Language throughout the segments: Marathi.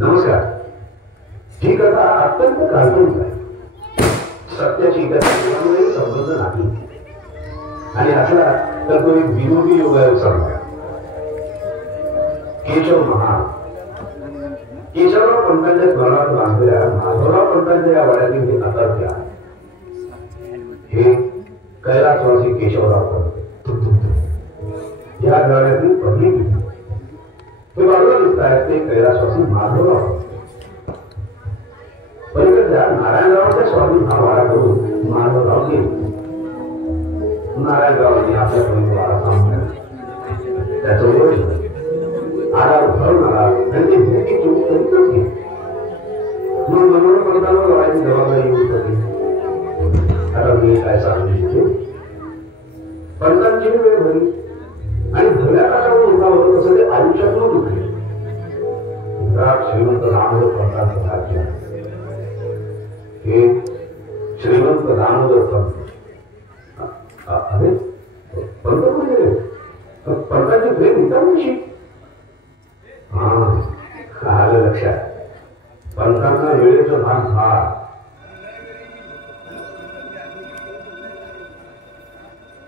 नमस्कार. ही कथा अत्यंत काल्पनिक आहे. सत्याची कथा जीवनामुळे संबंध नाही आणि असला तर तो एक विनोदी योगायोग सांगता. केशव महान केशवराव पंतांच्या स्मरणात बांधलेल्या माधवराव पंतांच्या या वाड्यातील हे अतर्क्य हे कैलासवासी केशवराव पंत या घराण्यातील पहिली पिढी. हे बाजूला दिसत आहेत ते कैलासवासी माधवराव. पलीकडच्या नारायणरावांच्या स्वामी हा वाडा करून माधवराव गेले. नारायणरावांनी आपल्याकडे वाडा सांभाळला. त्याचं वय आधार भरून आला आणि ते भूती चोरी करीतच गेले. मग मनोहर पंतांवर लढायची जबाबदारी येऊन पडली. आता मी काय सांगू इच्छितो, पंतांची वेळ भरली आणि भल्या काळावर उभा होतं तसं ते आयुष्यातून उठले. श्रीमंत रामदेव पंतांचं राज्य हे श्रीमंत रामदेव पंत. अरे पंत कुठे पंतांची प्रेम निघाली. हा आलं लक्षात. पंतांना वेळेचं भान फार.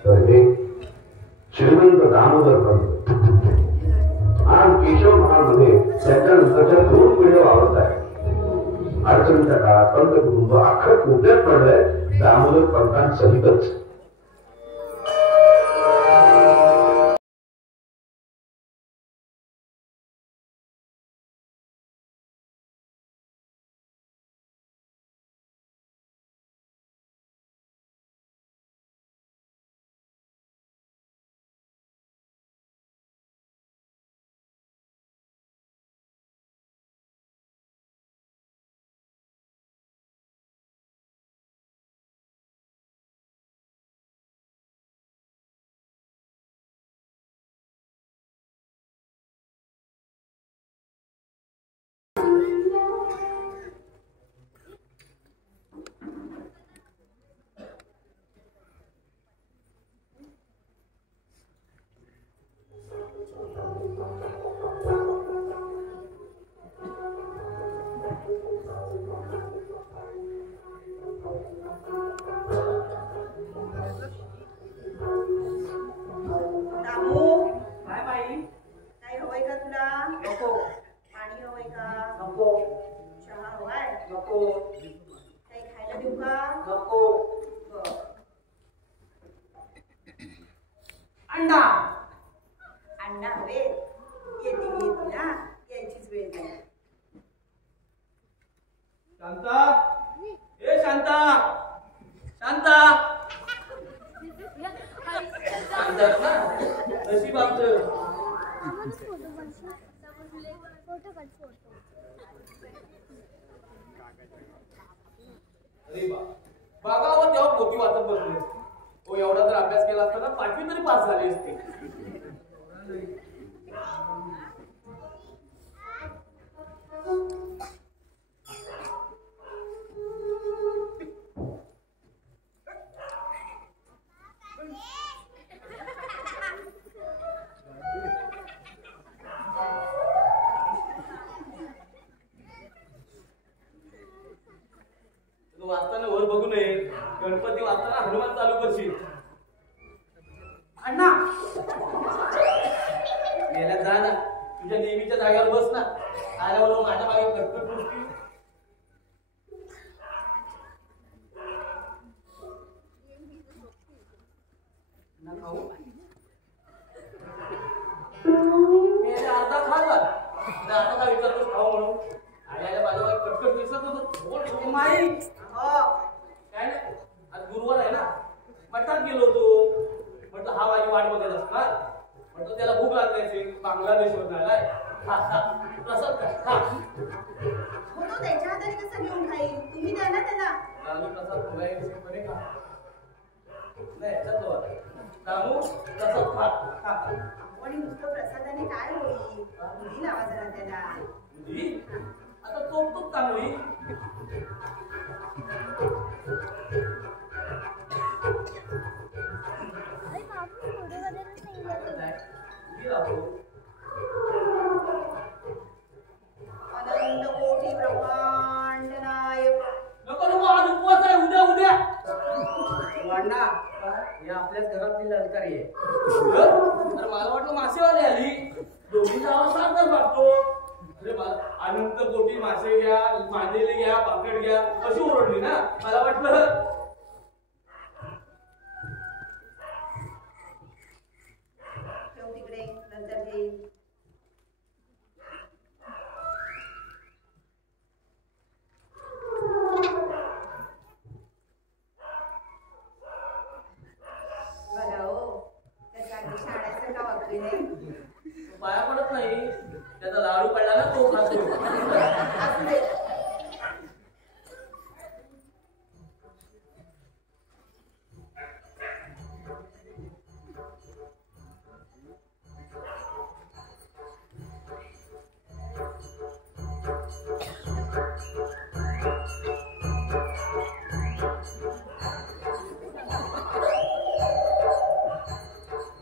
तर हे श्रीमंत दामोदर पंत आज केशव महामध्ये त्याच्यानंतरच्या 2 पिढ्या वावरत आहेत. अडचणीच्या काळात पंत कुटुंब अख्खं कोट्यात पडलंय दामोदर पंतांसहितच. बागावर तेव्हा पोती वाचत बसले. हो एवढा जर अभ्यास केला असता ना 5वी तरी पास झाली असते. वाचताना वर बघू नये. गणपती वाचताना हनुमान चालू करशील. अण्णा गेल्या जा ना, तुझ्या नेहमीच्या जागेवर बस ना. आल्यावर माझ्या मागे कटकट गोष्टी. अर्धा खाल्ला आता काय विचारतोस खाऊ म्हणून. आल्याला माझ्या मागे कटकट दिसत होत. माई काय नाही, आज गुरुवार आहे ना, मठात गेलो होतो. म्हटलं हा माझी वाट बघत असणार. म्हटलं त्याला भूक लागली असेल, बांगलादेशवर झालाय. प्रसाद काय हा हो तो त्याच्या हाताने कसं घेऊन खाईल तुम्ही द्या ना त्याला लालू प्रसाद पुराई बने का नाही चलो दामू प्रसाद खा आणि नुसतं प्रसादाने काय होईल बुद्धी लावा जरा त्याला बुद्धी आता तो चांगली अनंत कोटी ब्रह्मांड नायक नको नको आज उपवास आहे उद्या उद्या वांडा ही आपल्याच घरातली ललकारी आहे. तर मला वाटलं मासेवाली आली दोघीचा आवाज सारखाच वाटतो अरे मला अनंत कोटी मासे घ्या मांदेली घ्या पापड घ्या अशी ओरडली ना मला वाटलं ठेव तिकडे नंतर घेईल बघा हो त्याच्या अगदी शाळेचं का वागतोय नाही पाया पडत नाही त्याचा लाडू पडला ना तो खातो असू दे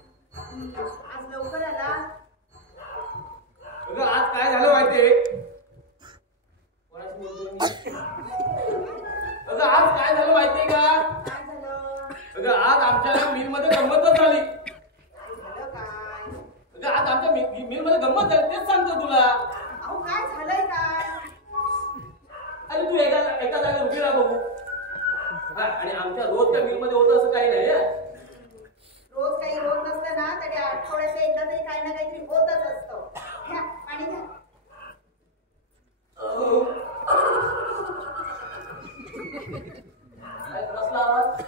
आज लवकर आला अगं आज काय झालं माहितीये कोणाशी बोलतोय मी? अगं आज काय झालं माहितीये का काय झालं अगं आज आमच्या मिल मध्ये गंमतच झाली काय झालं काय अगं आज आमच्या मिल मध्ये गंमत झाली तेच सांगतो तुला अहो काय झालंय काय अरे तू एका जागेवर उभी राहा बघू हा, आणि आमच्या रोजच्या मिल मध्ये होतं असं काही नाही हं? रोज काही होत नसतं ना तरी आठवड्यात एकदा तरी काही ना काहीतरी होतच असतं घ्या पाणी घ्या काय कसला आवाज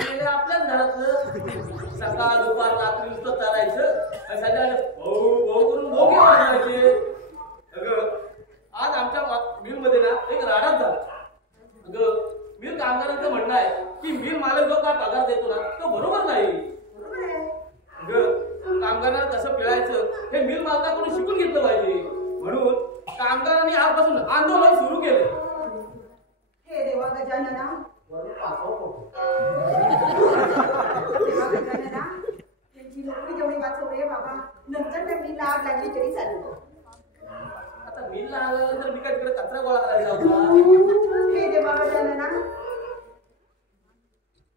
हे आपल्याच घरातलं सकाळ दुपार रात्री नुसतं चालायचं आणि संध्याकाळी भाऊ भाऊ करून भोगे वाजवायचे अगं आज आमच्या मिल मध्ये ना एक राडाच झाला अगं मिल कामगारांचं म्हणणं आहे की मिल मालक जो काय पगार देतो ना तो बरोबर नाही बरोबर आहे अगं कामगारांना कसं पिळायचं हे मिल मालकाकडून शिकून घेतलं पाहिजे म्हणून कामगारांनी आजपासून आंदोलन सुरू केलं हे देवा गजानना वरून पाचवा फोटो. देवा गजानना त्यांची नोकरी तेवढी वाचव रे बाबा नंतर त्यांनी लाभ लागली तरी चालेल आता मिलला आल्यानंतर मी काय तिकडे कचरा गोळा करायला होता हे देवा गजानना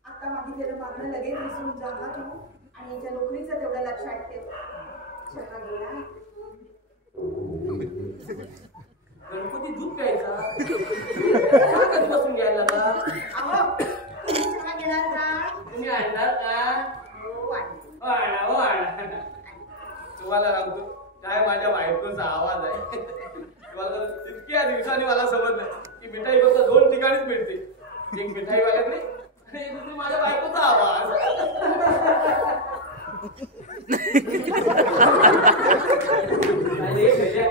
आता मागितलेलं मागणं लगेच विसरून जा हा तू आणि याच्या नोकरीचं तेवढं लक्षात ठेव चहा गेला गणपती दूध प्यायचा चहा कधीपासून घ्यायला लागला अहो तुम्ही चहा घेणार का तुम्ही आणणार का हो वाटलं हो आणा हो आणा तुम्हाला सांगतो काय माझ्या बायकोचा आवाज आहे तुम्हाला तर इतक्या दिवसांनी मला समजलं की मिठाई फक्त 2 ठिकाणीच मिळते एक मिठाईवाल्याकडे आणि एक दुसरी माझ्या बायकोचा आवाज अरे भैया,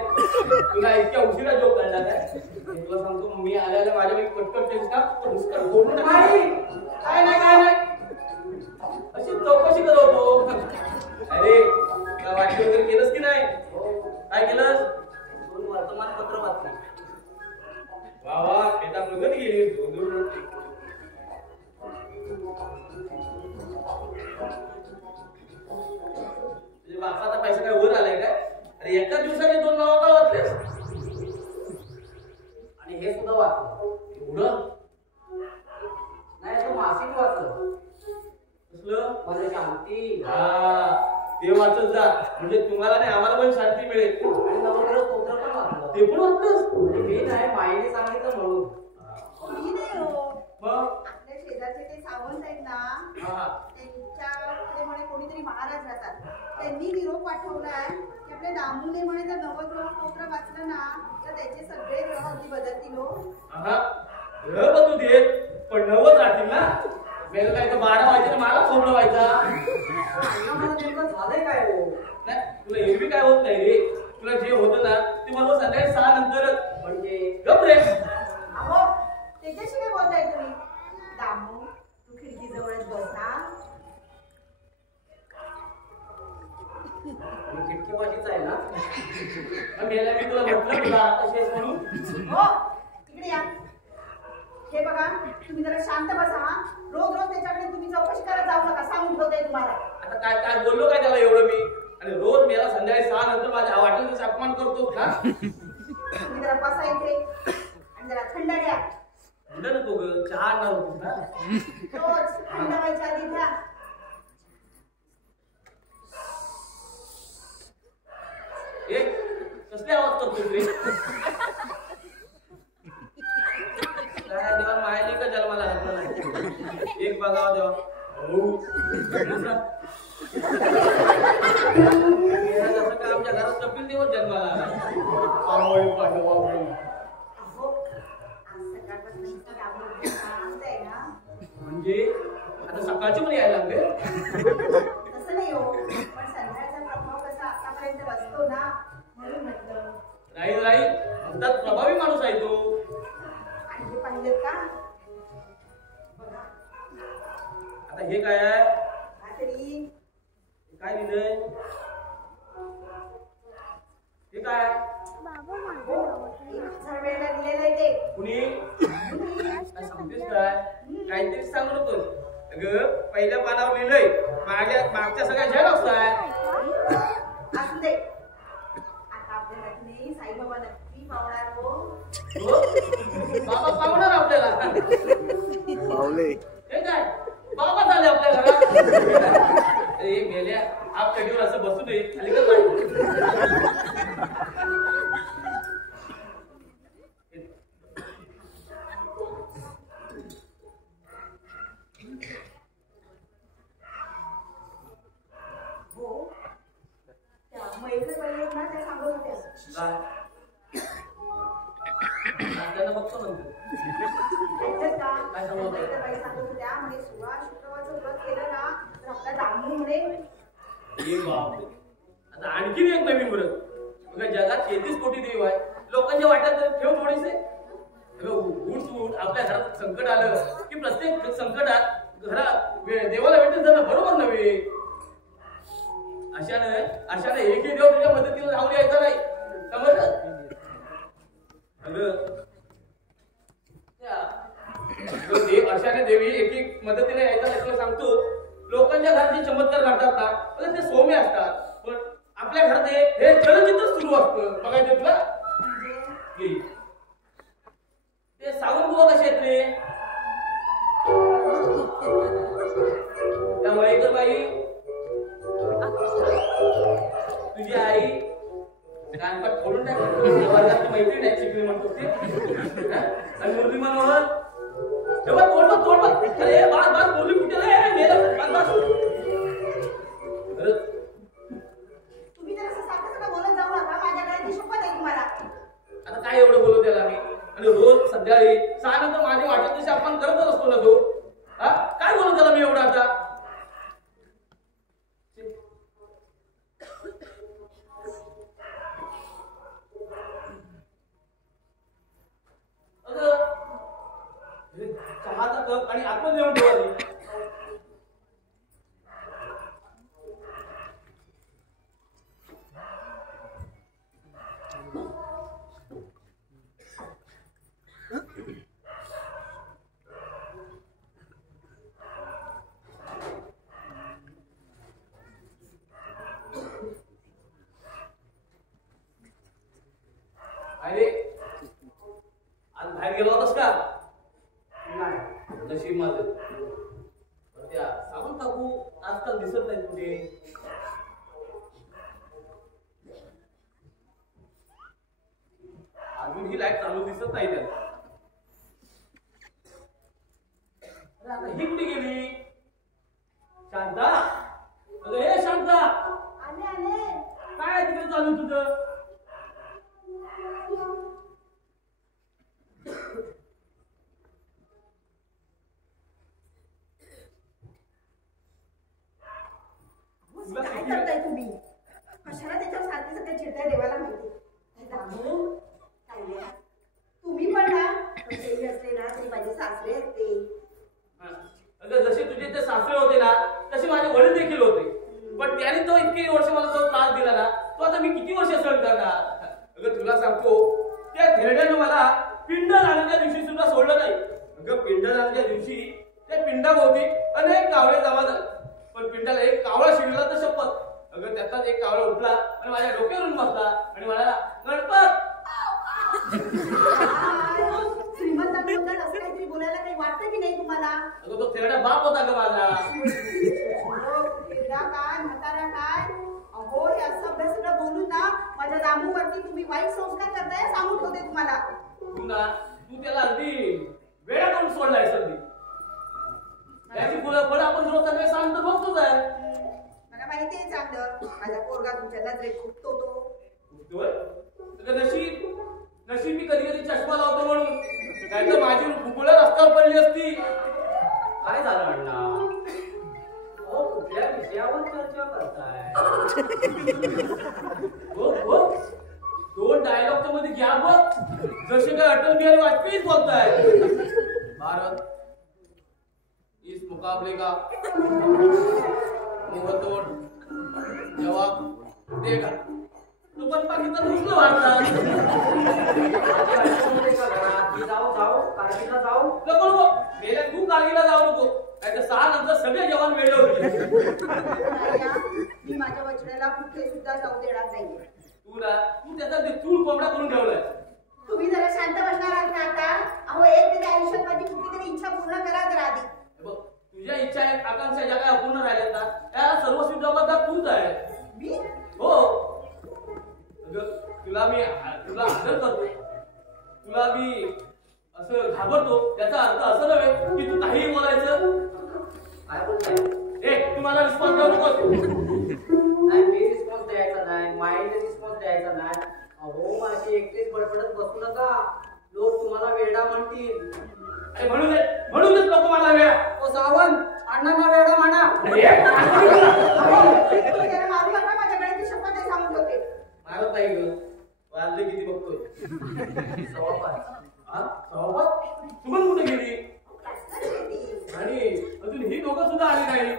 तुला इतक्या उशिरा जोक काढला काय तुला सांगतो मी आल्याला माझ्या एक पटकन तेच का नुसतं बोलून काय नाही अशी चौकशी करत होतो अरे काय वाटली वगैरे केलंस की नाही काय केलंस 2 वर्तमानपत्र वाचली वा वा बेटा प्रगती गेली 2 रोटी तुझ्या बापाचा पैसा काय वर आलाय काय अरे एका दिवसाने 2 नावा का वाचलेस आणि हे सुद्धा वाचलं एवढं नाही तो मासिक वाचलं कसलं मला शांती हा ते वाचत जा म्हणजे तुम्हाला नाही आम्हाला पण शांती मिळेल आणि नवग्रह स्तोत्र पण वाचलं ते पण वाचतंस आणि मी नाही माईने सांगितलं म्हणून मी नाही हो मग आपल्या शेजारचे ते सावंत आहेत ना हा त्यांच्याकडे म्हणे कोणीतरी महाराज राहतात त्यांनी निरोप पाठवलाय की आपल्या दामूने म्हणे जर नवग्रह स्तोत्र वाचलं ना तर त्याचे सगळे ग्रह अगदी बदलतील हो हा ग्रह बदलू देत पण 90 राहतील ना वेळ काय तर 12 व्हायचे मला कोंबडं व्हायचा अण्णा मला नेमकं झालंय काय हो नाही तुला एरवी काय होत नाही रे. तुला जे होतं ना ते बरोबर संध्याकाळी 6 नंतर. म्हणजे गप रे. अहो त्याच्याशी काय बोलताय तुम्ही? दामू तू खिडकी जवळच बसा. खिडकीपाशीच आहे ना. मी तुला म्हटलं तुला तसेच म्हणून. हो इकडे या. हे बघा तुम्ही जरा शांत बसा हा. रोज रोज त्याच्याकडे तुम्ही चौकशी करत जाऊ नका, सांगून ठेवते तुम्हाला. आता काय काय बोललो काय त्याला एवढं मी? आणि रोज मला संध्याकाळी 6 नंतर माझ्या वाटेल तसं अपमान करतो ना. तुम्ही जरा बसा इथे आणि जरा थंड घ्या. थंड नको ग, चहा आणणार होतो ना. रोज थंड व्हायच्या आधी घ्या. कसले आवाज करतो रे? काय देवा मायली का जन्माला घातला नाही? एक बघावं देवा. जसं का आमच्या घरात कपिल देव जन्माला आला. अहो आज सकाळपासून इतकं दाबून सांगताय ना. म्हणजे आता सकाळची पण यायला लागले. तसं नाही हो, पण संध्याकाळचा प्रभाव कसा आतापर्यंत बसतो ना म्हणून म्हटलं. राहील म्हणतात प्रभावी माणूस आहे तो. आणि हे पाहिलं का? बघा आता हे काय आहे? काहीतरी काय लिहिलंय? हे काय? 1000 वेळेला लिहिलेलं आहे ते. कुणी? काय सांगतेस काय? काहीतरी सांगू नकोस. अगं पहिल्या पानावर लिहिलंय, मागच्या सगळ्या झेरॉक्स आहे. असू दे. आता आपल्या घरातले साईबाबा नक्की पावणार हो. हो? बाबा पावणार आपल्याला. हे काय? बाबा झाले आपल्या घरात. ए मेल्या आप कधीवर असं बसू नये. खाली कर बाई. हो त्या मैत्री बाई ना त्या सांगत होत्या. काय? आपल्याला बघतो म्हणतो. ऐकलं का? काय सांगत होत्या? मैत्री बाई सांगत होत्या म्हणजे शुक्रवारचं व्रत केलं ना तर आपला दामू म्हणे. हे बापरे. आता आणखीन एक नवीन व्रत. बघा जगात 33 कोटी देव आहे. लोकांच्या वाट्यात ठेव थोडीसे. उठ आपल्या घरात संकट आलं की प्रत्येक संकटात घरात देवाला भेटत जाणं बरोबर नव्हे. अशाने एकही देव तुझ्या मदतीला धावून यायचा नाही. समजलं? अशाने देवी एक मदतीने यायचा नाही तुला सांगतो. लोकांच्या घरात जे चमत्कार घडतात ना ते सौम्य असतात, पण आपल्या घरात हे चलचित्र सुरू असतं. बघायचं तुला ते सावंत बुवा कसे आहेत रे? त्या वळेकर बाई तुझी आई कानपाट फोडून टाकली. वर्गातली मैत्रीण आहे चिकली म्हणतो ते. आणि मुरली मनोहर तेव्हा तोड अरे बास मुरली कुठे रे? तुम्ही जर असं सारखं बोलत जाऊ नका. माझ्याकडे शपथ आहे तुम्हाला. आता काय एवढं बोलू त्याला मी? आणि रोज संध्याकाळी 6 नंतर माझी वाटत तशी आपण करतच असतो ना तो. काय बोलू त्याला मी एवढं आता? चहाचा कप आणि आपण जेवण ठेवायची. अरे आज बाहेर गेला होतास का? नाही. नशीब माझं. त्या सावंत काकू आजकाल दिसत नाही कुठे. अजून ही लाईट चालू दिसत नाही त्यांना. अरे आता ही कुठे गेली? शांता, अगं हे शांता, आले काय आहे तिकडे चालू तुझं? काय करताय तुम्ही? श्रीमंतांबद्दल असं काहीतरी बोलायला काही वाटतं की नाही तुम्हाला? अगं तो थेरडा बाप होता का माझा? थेरडा काय म्हातारा काय? अहो हे असं अभ्यास सगळं बोलून ना माझ्या दामूवरती तुम्ही वाईट संस्कार करताय सांगून ठेवते तुम्हाला. तू त्याला अगदी वेळा करून सोडलाय सध्या. त्याची फळं आपण रोज सगळे सांगतो बघतोच आहे. मला माहिती आहे चांगलं माझा पोरगा तुमच्या नजरेत खुपतो तो. नशीब मी कधी कधी चष्मा लावतो म्हणून, काय तर माझी भुगुळं रस्त्यावर पडली असती. काय झालं अण्णा? हो कुठल्या विषयावर चर्चा करताय? दोन डायलॉगच्या मध्ये घ्या बघ, जसे काय अटल बिहारी वाजपेयीच बोलताय. भारत इस मुकाबले का मुहूर्तोड जवाब देगा. तो पण पाकिस्तान घुसलं भारतात. कारगिलला जाऊ नको नको, गेल्या खूप कारगिलला जाऊ नको. काय तर 6 नंतर सगळे जवान वेळले होते. मी माझ्या वचनाला कुठे सुद्धा जाऊ देणार नाहीये. तू त्याचा चूळ कोंबडा करून ठेवलाय. तुम्ही जरा शांत बसणार आहात का आता? अहो एक तरी आयुष्यात माझी कुठली तरी इच्छा पूर्ण करा जरा आधी. बघ तुझ्या इच्छा आहेत, आकांक्षा ज्या काय अपूर्ण राहिल्यात ना त्या सर्वस्वी जबाबदार तूच आहे. मी हो तुला आदर करतो, तुला मी असं घाबरतो, त्याचा अर्थ असं नव्हे की तू काहीही बोलायचं. काय बोलताय? तू मला रिस्पॉन्स देऊ नकोस. नाही मी रिस्पॉन्स द्यायचा नाही, माईने रिस्पॉन्स द्यायचा नाही. अहो माझी एकटीच बडबडत बसू नका, लोक तुम्हाला वेडा म्हणतील. अरे म्हणूनच लोक मला वेळा. ओ सावंत अण्णांना वेडा म्हणा. तुम्ही त्याला मारू नका, माझ्या गळ्याची शपथ आहे सांगून ठेवते. मारत नाही ग, वाजले किती बघतोय. तू पण कुठे गेली? आणि अजून ही दोघं सुद्धा आली नाही.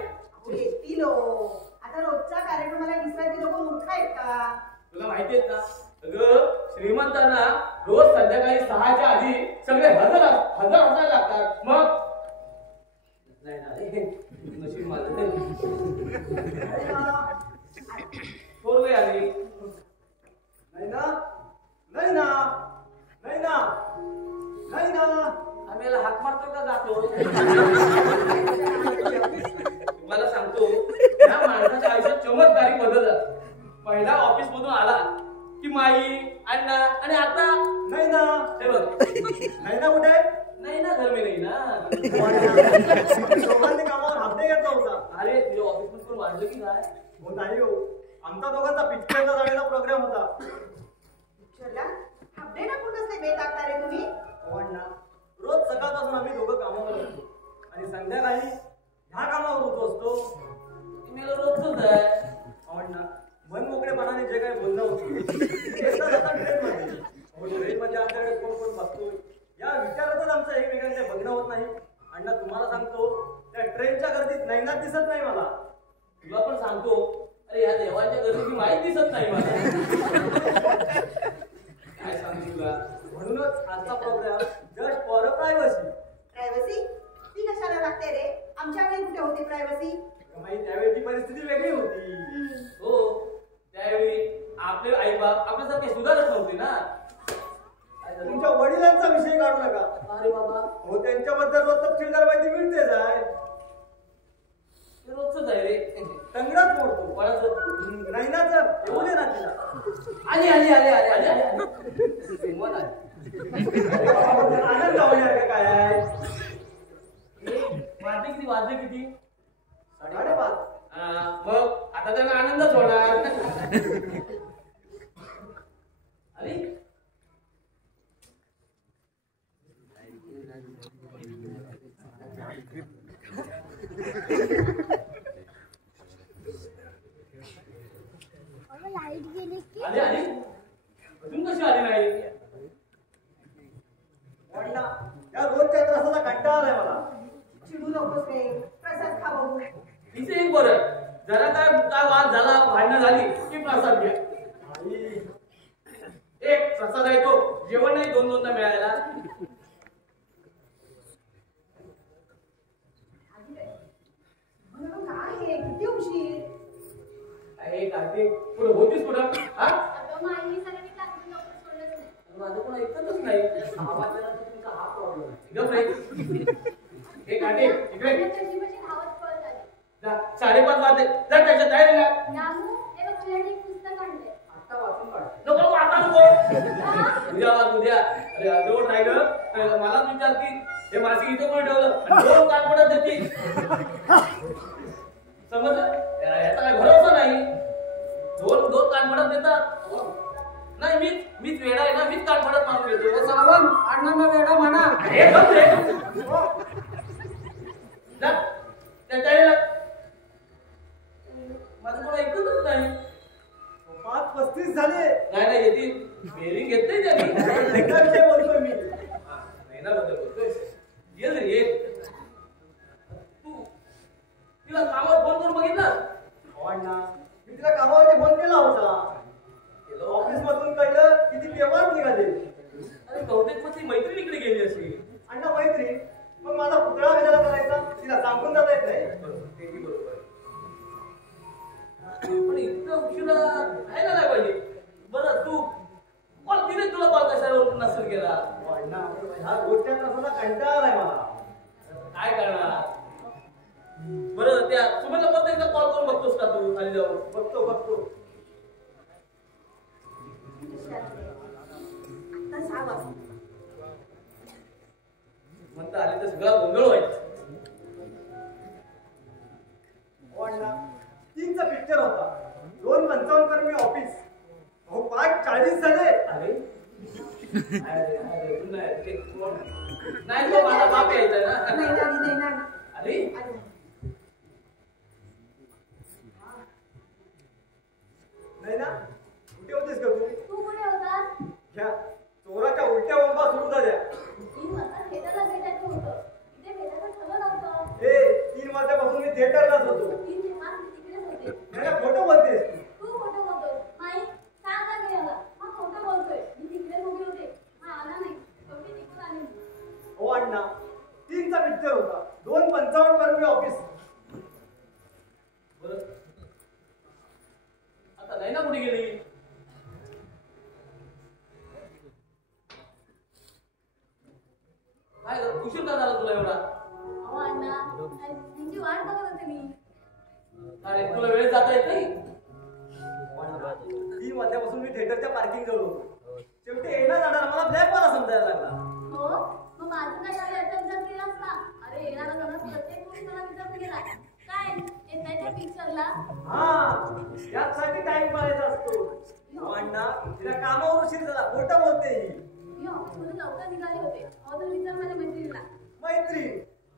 येतील आता रोजच्या कार्यक्रमाला विसरायची लोक मूर्ख आहेत का? तुला माहितीयेत ना अगं, श्रीमंतांना रोज संध्याकाळी 6च्या आधी सगळे हजर असायला लागतात. मग नाही नशीब माझं पोरगी आली. नाही ना नाही ना नाही ना नाही ना आम्ही याला हात मारतो का जातो? तुम्हाला सांगतो या माणसाच्या आयुष्यात चमत्कारी बदल झाला. पहिला ऑफिस मधून आला की माई अण्णा, आणि आता नाही ना. हे बघ नाही ना कुठे? नाही ना घर में नाही ना. दोघांनी कामावर हात नाही घेतला होता. अरे तुझ्या ऑफिस मध्ये वाढलं की काय? हो नाही हो, आमचा दोघांचा पिक्चरचा जाण्याचा प्रोग्राम होता. पिक्चरला हापडे ना कुठंच बेत टाकणारे तुम्ही? अण्णा रोज सकाळपासून आम्ही दोघं कामावर असतो आणि संध्याकाळी ह्या कामावर होतो असतो. मला रोजच आहे. अण्णा मन मोकळेपणाने जे काही बोलणं होतं ट्रेनमध्ये आमच्याकडे कोण कोण बसतोय या विचारातच आमचं एकमेकांचे बघणं होत नाही. अण्णा तुम्हाला सांगतो त्या ट्रेनच्या गर्दीत नैनात दिसत नाही मला. तुला पण सांगतो, अरे या देवाच्या गर्दीची माहिती दिसत नाही मला. काय सांगू तुला? म्हणूनच आजचा programme just for a privacy. Privacy ती कशाला लागते रे? आमच्या वेळी कुठे होती प्रायव्हसी? त्यावेळी ती परिस्थिती वेगळी होती. हो त्यावेळी आपले आई बाप आपल्यासारखे सुधारत नव्हते ना. तुमच्या वडिलांचा विषय काढू नका. अरे बाबा हो त्यांच्याबद्दल रोज तपशीलदार माहिती मिळतेच आहे. रोजच आहे रे. तंगडाच मोडतो कोणाचं? नैनाचं येऊ दे ना तिला. आली आली आली आली आली आली. आनंद गावण्यासारखं काय आहे? वाजले किती? वाजले किती? 5:30. मग आता त्यांना आनंदच होणार. अरे लाईट गेली की आली आली अजून कशी आली नाही? वाटला या रोजच्या त्रासाचा कंटाळा आलाय मला. चिडू नकोस रे, प्रसाद खा बघू. तिचे एक बरं, जरा काय वाद झाला, भांडणं झाली की प्रसाद घ्या. एक प्रसाद आहे तो, जेवण नाही 2-2दा मिळायला. काय हे किती उशीर? कार्तिक पुढे होतीस कुठं? हा आता माईने सगळ्यांनी क्लासमध्ये लवकर सोडलंच नाही. माझं कोण ऐकतच नाही. आवाजाला तुमचा हा प्रॉब्लेम आहे. गप रे. हे काटे इकडे कशी धावत पळत आली. जा 5:30 वाजले. जा त्याच्या तयारीला. रामू, हे बघ तुझ्यासाठी एक पुस्तक आणलंय. आता वाचून काढ. नको आता नको. उद्या वाच उद्या. अरे अर्धवट राहिलं मलाच विचारतील हे मासिक इथं कोणी ठेवलं आणि 2 कानपडत देतील. समजलं? याचा काय भरोसा नाही. 2 कानपडत देतात. नाही मीच वेडा आहे ना. मीच कानपडत मारून घेतो. सावंत अण्णांना वेडा म्हणा. हे गप रे. जा त्या तयारीला. माझं कोण ऐकतच नाही. 5:35 झाले. नाही येतील. बेरिंग घेतली त्यांनी. एका विषयी बोलतोय मी. नाही ना बदल बोलतोय. ये रे ये. तू तिला कामावर फोन करून बघितलं? हो अण्णा, मी तिला कामावरती फोन केला होता. ऑफिस मधून कळलं की ती केव्हाच निघाली. अरे बहुतेक मग ती मैत्रिणीकडे गेली असेल. अण्णा मैत्री, मग माझा पुतळा कशाला करायचा? तिला सांगून जाता येत नाही. तेही बरोबर आहे. पण इतकं उशिरा काय नाही पाहिजे. बरं तू कॉल तिने तुला कॉल कशावर नसेल केला? हो अण्णा, ह्या गोष्टीत असा कंटाळा आलाय मला. काय करणार? बरं त्या सुमेला परत एकदा कॉल करून बघतोस का तू खाली जाऊन? बघतो. आता 6 वाजता. म्हणता आले तर सगळा गोंधळ व्हायचा. हो अण्णा, 3चा पिक्चर होता. 2:55 वर मी ऑफिस. अहो 5:40 झाले. अरे नाही तो माझा बाप यायचा ना. नाही. अरे नाही ना? कुठे होतीस का तू? तू कुठे होतास? ह्या चोराच्या उलट्या बोंबा सुरू झाल्या. मी मला थिएटरला भेटायचं होतं. इथे भेटायचं ठरलं नव्हतं. हे 3 वाजल्यापासून मी थिएटरलाच होतो. मी तेव्हा तिकडेच होते. नाही ना, खोटं बोलतेस. तू खोटं बोलतोय. नाही, सांग का मी याला? हा खोटं बोलतोय. मी तिकडेच उभी होते. हा आला नाही. कमी तिकडून आले. हो अण्णा, 3चा पिक्चर होता. 2:55 वर मी ऑफिस. बरं आता नाही ना कुठे गेली? काय उशीर का झाला तुला एवढा? अहो अण्णा, त्यांची वाट बघत होते मी. अरे तुला वेळेत जाता येत नाही? 3 वाजल्यापासून मी थिएटरच्या पार्किंग जवळ होतो. शेवटी येणार जाणार मला ब्लॅकवाला समजायला लागला. हो, मग माझं काय झालं याचा विचार केलास ना? अरे येणारा जाणार प्रत्येक गोष्ट मला विचार केला. काय येताय त्या पिक्चरला? हा, यासाठी टाइम पाहायचा असतो. हो अण्णा, तिला कामावर उशीर झाला. खोटं बोलते ही. मी ऑफिसमध्ये लवकर निघाले होते. अहो तर विचार माझ्या मैत्रिणीला. मैत्री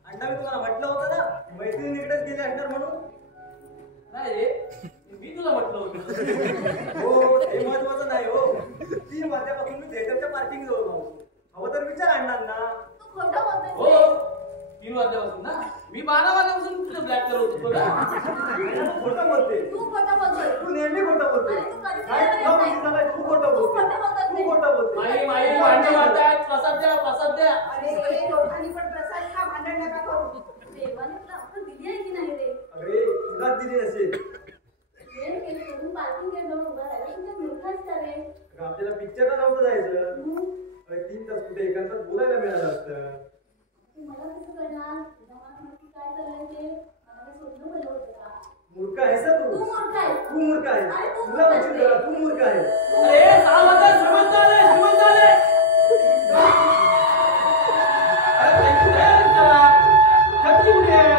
अण्णा, मी तुम्हाला म्हटलं होतं ना, मैत्रिणीकडेच गेले असणार म्हणून. नाही रे मी तुला म्हटलं होतं. हो, हे महत्वाचं नाही. हो, 3 वाजल्यापासून मी थिएटरच्या पार्किंग जवळ होतो. हवं तर विचार अण्णांना. तू खोटं बोलतोय. हो 3 वाजल्यापासून ना. मी 12 वाजल्यापासून तुझं ब्लॅक करत होतो ना. तू खोटं बोलते. तू खोटं बोलतोय. तू नेहमी खोटं बोलते. अरे तू कधी काय बोलत तुला नाही. माहिती झालंय? तू खोटं तू बोलते. खोटं बोलत तू नाही. खोटं बोलते. माई भांडे मारतायत. प्रसाद द्या. अरे दोघांनी पण प्रसाद खा, भांडण नका करू. देवाने तुला अक्कल दिली आहे की नाही रे? अरे तुलाच दिली नसेल. वेळ केली सोडून पार्किंग गेट जवळ उभा राहिला. तुमच्या मूर्खाच का रे? अगं, आपल्याला पिक्चरला नव्हतं जायचं. मग अरे 3 तास कुठे एकांतात बोलायला मिळालं असतं. तू मला कसं कळणार? तुझ्या मनात नक्की काय चाललंय ते? मला काही स्वप्न पडलं होतं का? मूर्ख आहेस ना तू तू. मूर्ख आहेस. तू मूर्ख आहेस. अरे तू तुला मूर्ख उशीर झाला. आहेस. तू मूर्ख आहेस. अरे 6 वाजता श्रीमंत आले. अरे त्यांची तयारी करा. छत्री कुठे आहे?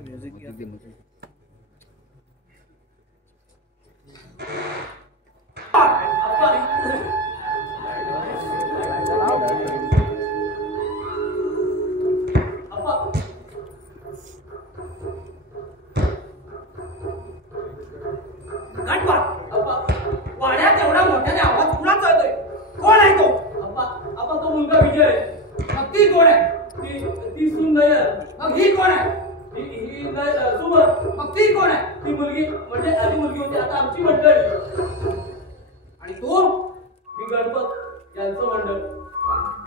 म्यूजिक वाड्यात एवढा मोठ्याने आवाज कुणाचा येतोय? कोण आहे तो? अप्पा तो मुलगा विजय. मग ती कोण आहे? ती सून नयर. मग ही कोण आहे? ही सुमन. मग ती कोण आहे? ती मुलगी म्हणजे आधी मुलगी होती आता आमची मंडळी. आणि तो मी गणपत यांचं मंडळ.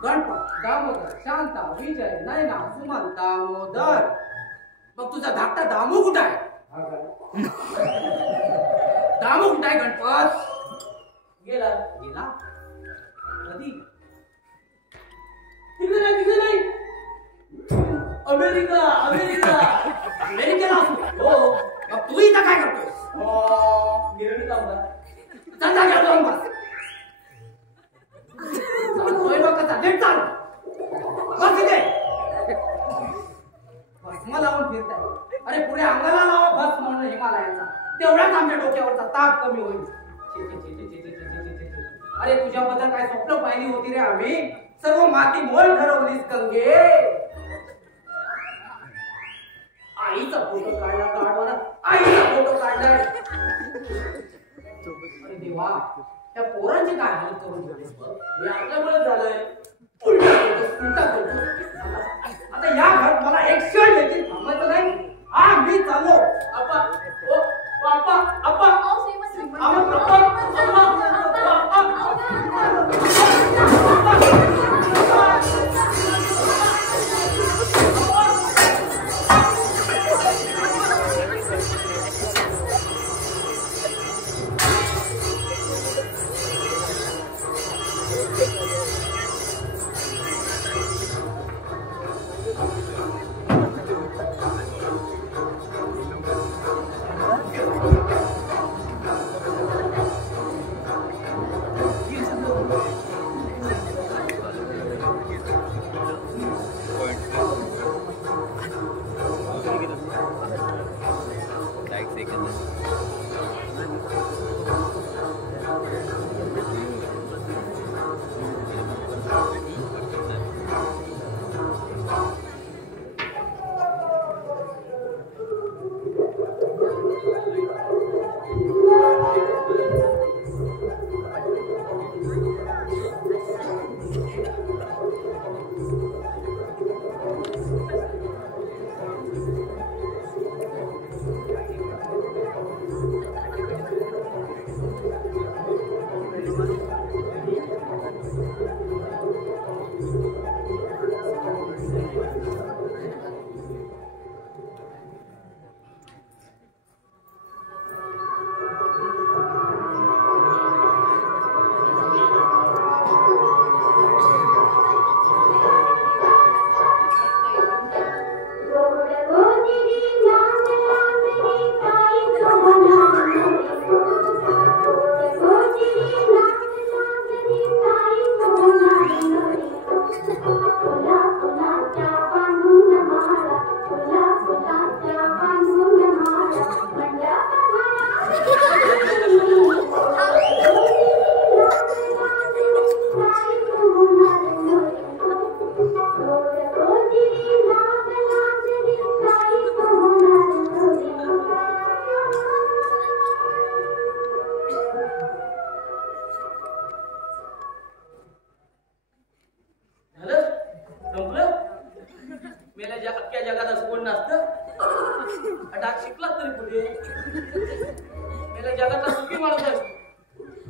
गणपत, दामोदर, शांता, विजय, नयना, सुमन, दामोदर. मग तुझा धाकटा दामू कुठं आहे? दामू कुठं आहे गणपत? गेला. कधी? तिथे नाही. अमेरिकेला असतो. हो. मग तू इथं काय करतोस? गिरणी कामगार. धंदा करतो बस. चालतोय लोकांचा नीट चाल. बस इथे. भस्म लावून फिरताय. अरे पुढे अंगाला लावा भस्म म्हणून हिमालयाचा. तेवढाच आमच्या डोक्यावरचा ताप कमी होईल. अरे तुझ्याबद्दल काय स्वप्न पाहिली होती रे आम्ही? सर्व माती मोल ठरवलीस गंगे. आईचा फोटो काढला काढवाना आईचा फोटो काढलाय. अरे देवा, त्या पोरांची काय हालत करून ठेवलीस बघ. हे आपल्यामुळे झालंय. उलटा करतोस. आता या घरात मला एक क्षण देखील थांबायचं नाही. हा मी चाललो. आप्पा, ओ आप्पा, आप्पा, अहो, श्रीमंत. आप्पा,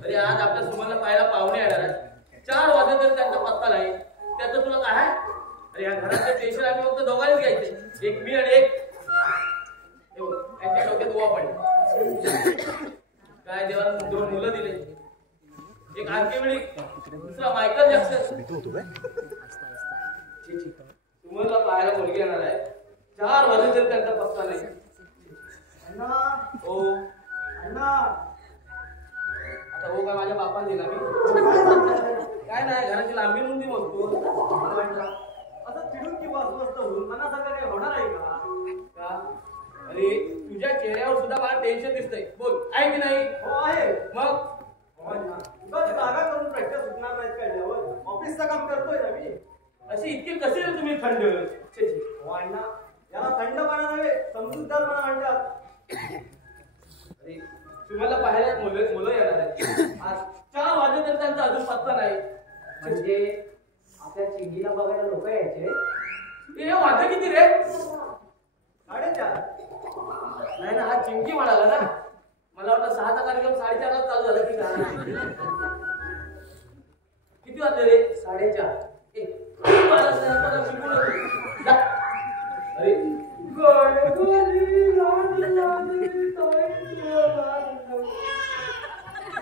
अरे आज आपल्या सुमनला पाहायला पाहुणे येणार आहेत. 4 वाजले तरी त्यांचा पत्ता नाही. त्याचं तुला काय आहे? अरे या घरातले टेन्शन आम्ही फक्त दोघांनीच घ्यायचे, एक मी आणि एक त्यांच्या डोक्यात उवा पडले. काय देवाला 2 मुलं दिले, एक आर्किमिडी, दुसरा मायकल जॅक्सन. सुमनला पाहायला मुलगी येणार आहे. 4 वाजले तरी त्यांचा पत्ता नाही. हो अण्णा हो काय माझ्या बापाने दिला मी काय नाही घराची लांबी रुंदी मोजतो. असं चिडून किंवा अस्वस्थ होऊन मनासारखं काही होणार आहे का? अरे तुझ्या चेहऱ्यावर सुद्धा मला टेन्शन दिसतंय. बोल आहे की नाही? हो आहे. मग उगाच जागा करून प्रश्न सुटणार नाहीत कळल्यावर ऑफिसचं काम करतोय ना मी. असे इतके कसे रे तुम्ही थंड? हो अण्णा, याला थंडपणा नव्हे समजूतदारपणा म्हणतात. अरे तुम्हाला पाहायला मुलं येणार आहेत. आज 4 वाजले तरी त्यांचा अजून पत्ता नाही. म्हणजे आपल्या चिंगीला बघायला लोक यायचे. हे वाजले किती रे? 4:30. नाही ना, हा चिंकी म्हणाला ना. मला वाटलं 6चा कार्यक्रम 4:30 ला चालू झाला की काय. किती वाजले रे? 4:30.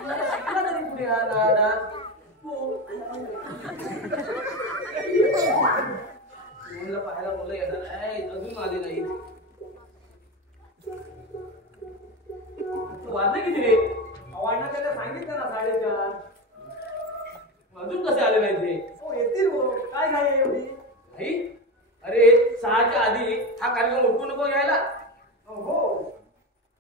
अरे शिकला तरी पुढे हा डान्स. मुलं पाहायला मुलं येणार आहे, अजून आले नाही. वाजले किती रे? अण्णा त्याला सांगितलं ना 4:30. अजून कसे आले नाही ते? हो येतील. हो काय घाई आहे एवढी? नाही अरे 6च्या आधी हा कार्यक्रम उठू नको यायला. हो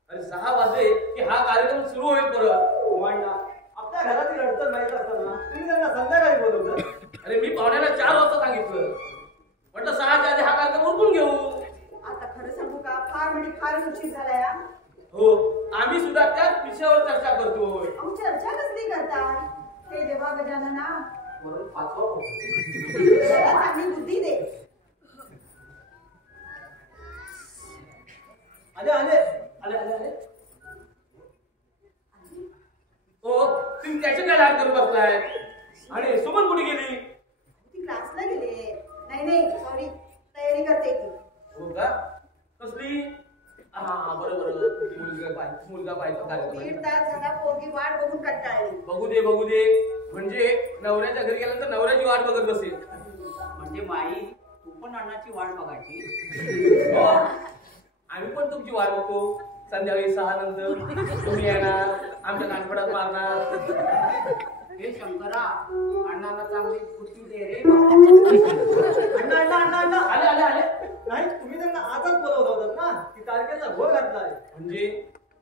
अरे 6 वाजले की हा कार्यक्रम सुरू होईल परत. हो अण्णा, आपल्या घरातील अडचण माहीत असताना तुम्ही त्यांना संध्याकाळी बोलवलं. अरे मी पाहुण्याला 4 वाजता सांगितलं. म्हटलं 6च्या आधी हा कार्यक्रम उरकून घेऊ. आता खरं सांगू का, फार फार उशीर झालाय हा. हो आम्ही सुद्धा त्याच विषयावर चर्चा करतोय. अहो चर्चा कसली करताय? हे देवा गजानना म्हणून पाचवा त्याला चांगली बुद्धी दे. आले आले आले आले आले हो तुम्ही त्याचे काय लाड करत बसलाय आणि सुमन कुठे गेली? ती क्लासला गेले. नाही सॉरी तयारी करते ती. हो का कसली? हा बरोबर मुलगा पाहायचा कार्यक्रम. 1.5 तास झाला पोरगी वाट बघून कंटाळली. बघू दे म्हणजे नवऱ्याच्या घरी गेल्यानंतर नवऱ्याची वाट बघत बसेल. म्हणजे माई तू पण अण्णाची वाट बघायची. हो आम्ही पण तुमची वाट बघतो. संध्याकाळी 6 नंतर तुम्ही येणार आमच्या कानपडात मारणार. हे शंकरा अण्णाला चांगली बुद्धी दे रे. अण्णा अण्णा अण्णा अण्णा आले आले आले नाही तुम्ही त्यांना आजच बोलवत होतात ना की तारखेचा घोळ घातलाय. म्हणजे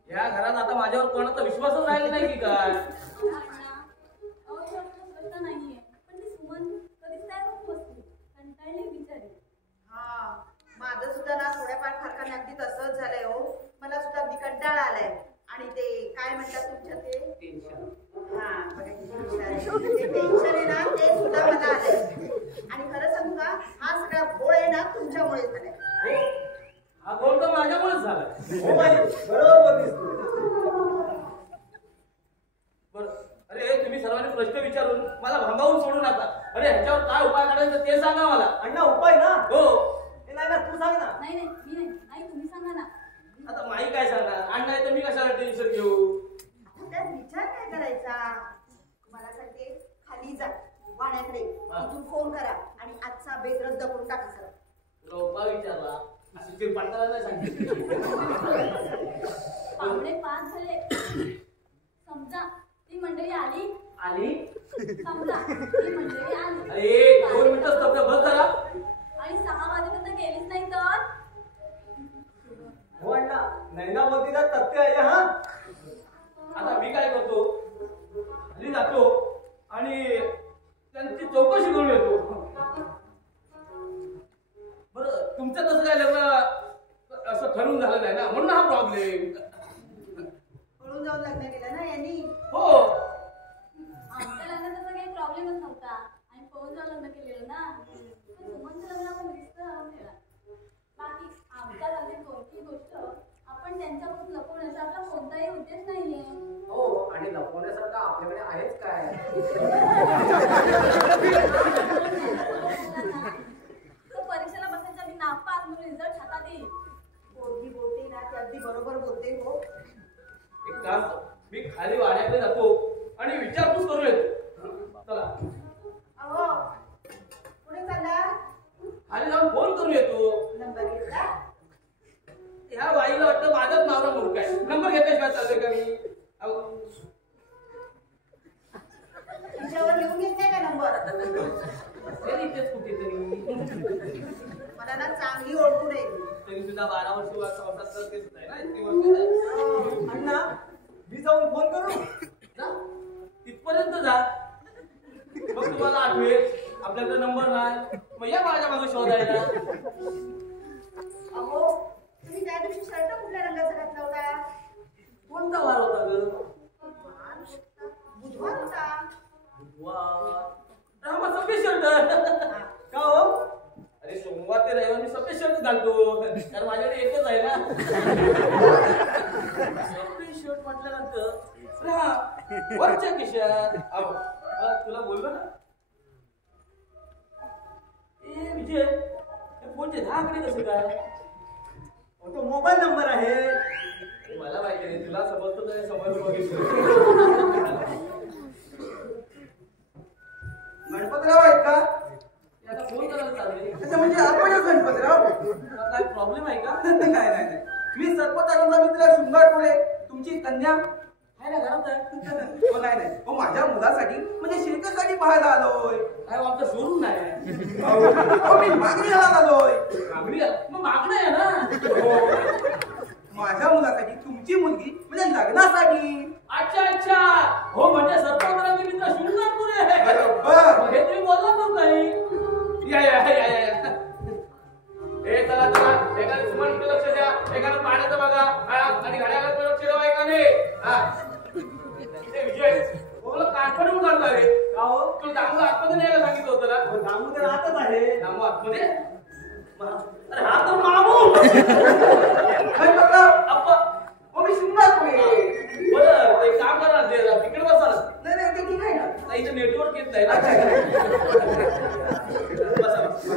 या घरात आता माझ्यावर कोणाचा विश्वासच राहिला नाही की काय? प्रश्न नाहीये पण ती सुमन कधीच काय बघत बसली कंटाळली बिचारी. हा माझं सुद्धा ना थोड्याफार फरकाने अगदी तसंच झालंय हो. मला सुद्धा अगदी कंटाळा आलाय. आणि ते काय म्हणतात तुमच्या ते टेन्शन. हा बघा किती हुशार आहे. ते टेन्शन आहे ना ते सुद्धा मला आलंय. आणि खरं सांगू का हा सगळा घोळ आहे ना तुमच्यामुळे झालाय. हो हा गोल तर माझ्यामुळेच झाला. हो बाई बरोबर बोलतेस तू. बरं अरे तुम्ही सर्वांनी प्रश्न विचारून मला भांबावून सोडू नका. अरे ह्याच्यावर काय उपाय काढायचा ते सांगा मला. अण्णा उपाय ना. हो हे नाही ना तू सांग ना. नाही मी नाही तुम्ही सांगा ना. आता माई काय सांगणार? अण्णा आहे तर मी कशाला टेन्शन घेऊ? त्यात विचार काय करायचा? मला सांगते खाली जा वाण्याकडे तिथून फोन करा आणि आजचा बेत रद्द करून टाका सर. तुला उपाय विचारला अशी चिरपाटाला नाही सांगितलं. 5:45 झाले. समजा ती मंडळी आली. समजा ती मंडळी आली. अरे 2 मिनिटं स्तब्ध बस जरा. आणि 6 वाजेपर्यंत गेलीच नाही तर हो अण्णा नैनावतीला तथ्य आहे हा. आता मी काय करतो खाली जातो आणि त्यांची चौकशी करून येतो. बरं तुमचं कसं काय लग्न असं ठरवून झालं नाही ना म्हणून हा प्रॉब्लेम. पळून जाऊन लग्न केलं ना यांनी. हो आमच्या लग्नात तसा काही प्रॉब्लेमच नव्हता. आणि पळून जाऊन लग्न केलेलं ना. पण सुमनचं लग्न आपण रिस्क ठेवला. बाकी आमच्या लग्नात कोणतीही गोष्ट आपण त्यांच्यापासून लपवण्याचा आपला कोणताही उद्देश नाहीये. हो आणि लपवण्यासारखं आपल्याकडे आहेच काय. तर परीक्षेला बसायच्या आधी नापास म्हणून रिझल्ट हातात येईल. पोरगी बोलते ना ती अगदी बरोबर बोलते हो. एक काम मी खाली वाड्याकडे जातो आणि विचारपूस करून येतो. चला अहो पुढे चालला. खाली जाऊन फोन करून येतो. नंबर घेतला. ह्या बाईला वाटतं माझाच नवरा मूर्ख आहे. नंबर घेतल्याशिवाय चाललोय का मी? तिच्यावर लिहून घेतलाय का नंबर? असेल इथेच कुठेतरी. मला ना चांगली ओळखून आहे. तरी सुद्धा 12 वर्ष संसार करतेच आहे ना. इतकी वर्ष अण्णा मी जाऊन फोन करू. जा तिथपर्यंत जा. मग तुम्हाला आठवेल आपल्याकडे नंबर नाही. मग या माझ्या मागे शोधायला. अहो तुम्ही त्या दिवशी शर्ट कुठल्या रंगाचा घातला होता? कोणता वार होता ग? बुधवार होता. बुधवार. 26 शर्ट. का हो? अरे सोमवार ते रविवार मी 26 शर्ट घालतो कारण माझ्याकडे एकच आहे ना. 26 शर्ट म्हटल्यानंतर वरच्या खिशात. तुला बोललो ना ए विजय हे फोनचे 10 आकडे कसे काय? तो मोबाईल नंबर आहे. मला माहिती नाही तुला समजतो तर समोर बघितलं. गणपतराव आहेत का? याचा फोन करायला चालले. अच्छा म्हणजे आपणच गणपतराव. काय प्रॉब्लेम आहे का? नाही नाही मी सर्पतारूंचा मित्र शृंगार टोळे तुमची कन्या आहे ना घरात आहे. हो नाही हो माझ्या मुलासाठी म्हणजे शिल्पसाठी पाहायला आलोय. काय आमचा शोरूम नाही. हो मी मागणी घालायला आलोय. मागणी मग मागणं आहे ना. माझ्या मुलासाठी तुमची मुलगी म्हणजे लग्नासाठी. अच्छा हो म्हणजे सरपंचाचे मित्र शृंगारपुरे आहे. बरोबर. मग हे तुम्ही बोललाच नाही. या ए चला एखाद्या सुमन लक्ष द्या. एखादं पाण्यात अप्पा मी शृंगार पुळे. बरं ते काम करा ते तिकडे बसा ना. नाही नाही ते ठीक आहे ना. नाही, इथं नेटवर्क येत नाही ना. बसा, बसा.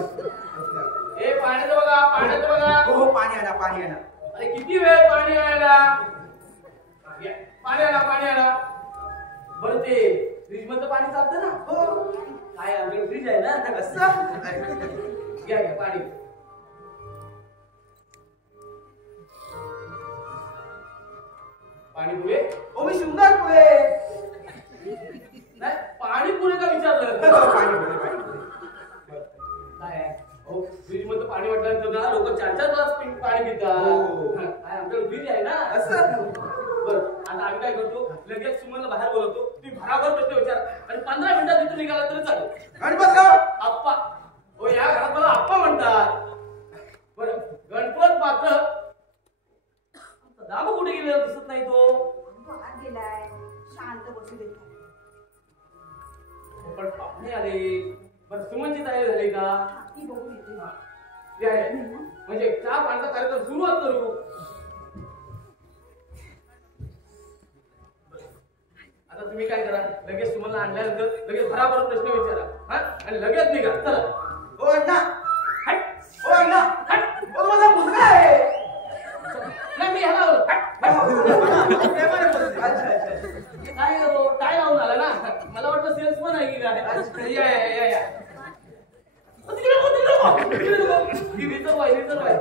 ए पाण्याचं बघा, पाण्याचं बघा. हो पाणी आणा पाणी आणा. अरे किती वेळ पाणी आणायला? या, पाणी आणा, पाणी आणा. बरं ते फ्रीज मधलं पाणी चालतं ना? हो काय आमच्याकडे फ्रीज आहे ना असं घ्या घ्या पाणी. पाणीपुरे? हो मी शृंगार पुळे. नाही, पाणीपुरे का विचारलं? पाणी पुळे पाणी पुळे. काय आहे? हो फ्रीज मध्ये पाणी वाटल्यानंतर ना लोक 4-4 ग्लास पाणी पितात. हो. काय आमच्याकडे फ्रीज आहे ना. असं बरं आता आम्ही काय करतो, लगेच सुमनला बाहेर बोलवतो, तुम्ही भराभर प्रश्न विचार आणि 15 मिनिटात तिथून निघाला तरी चालेल. गणपतराव. आप्पा. हो या घरात मला आप्पा म्हणतात. बरं गणपत मात्र दाम कुठे गेलेला दिसत नाही तो. तो आत गेलाय, शांत बसू देत नाही. पण पाहुणे आले. बरं सुमनची तयारी झाली का? ती बघून येते. या, या. म्हणजे चहा पाण्याचा कार्यक्रम सुरुवात करू. आता तुम्ही काय करा, लगेच तुम्हाला आणल्यानंतर लगेच भराभर प्रश्न विचारा हा आणि लगेच निघा. चला. हो अण्णा. हट. हो अण्णा. हट. हो माझा मुलगा आहे. नाही मी ह्याला बोलतो. हट. अच्छा अच्छा. काय हो, टाय लावून आला ना. मला वाटलं सेल्समन आहे की काय. या या या या. तिकडे बघ, तिकडे बघ. तिकडे बघ. ही रिझर्व आहे, रिझर्व आहे.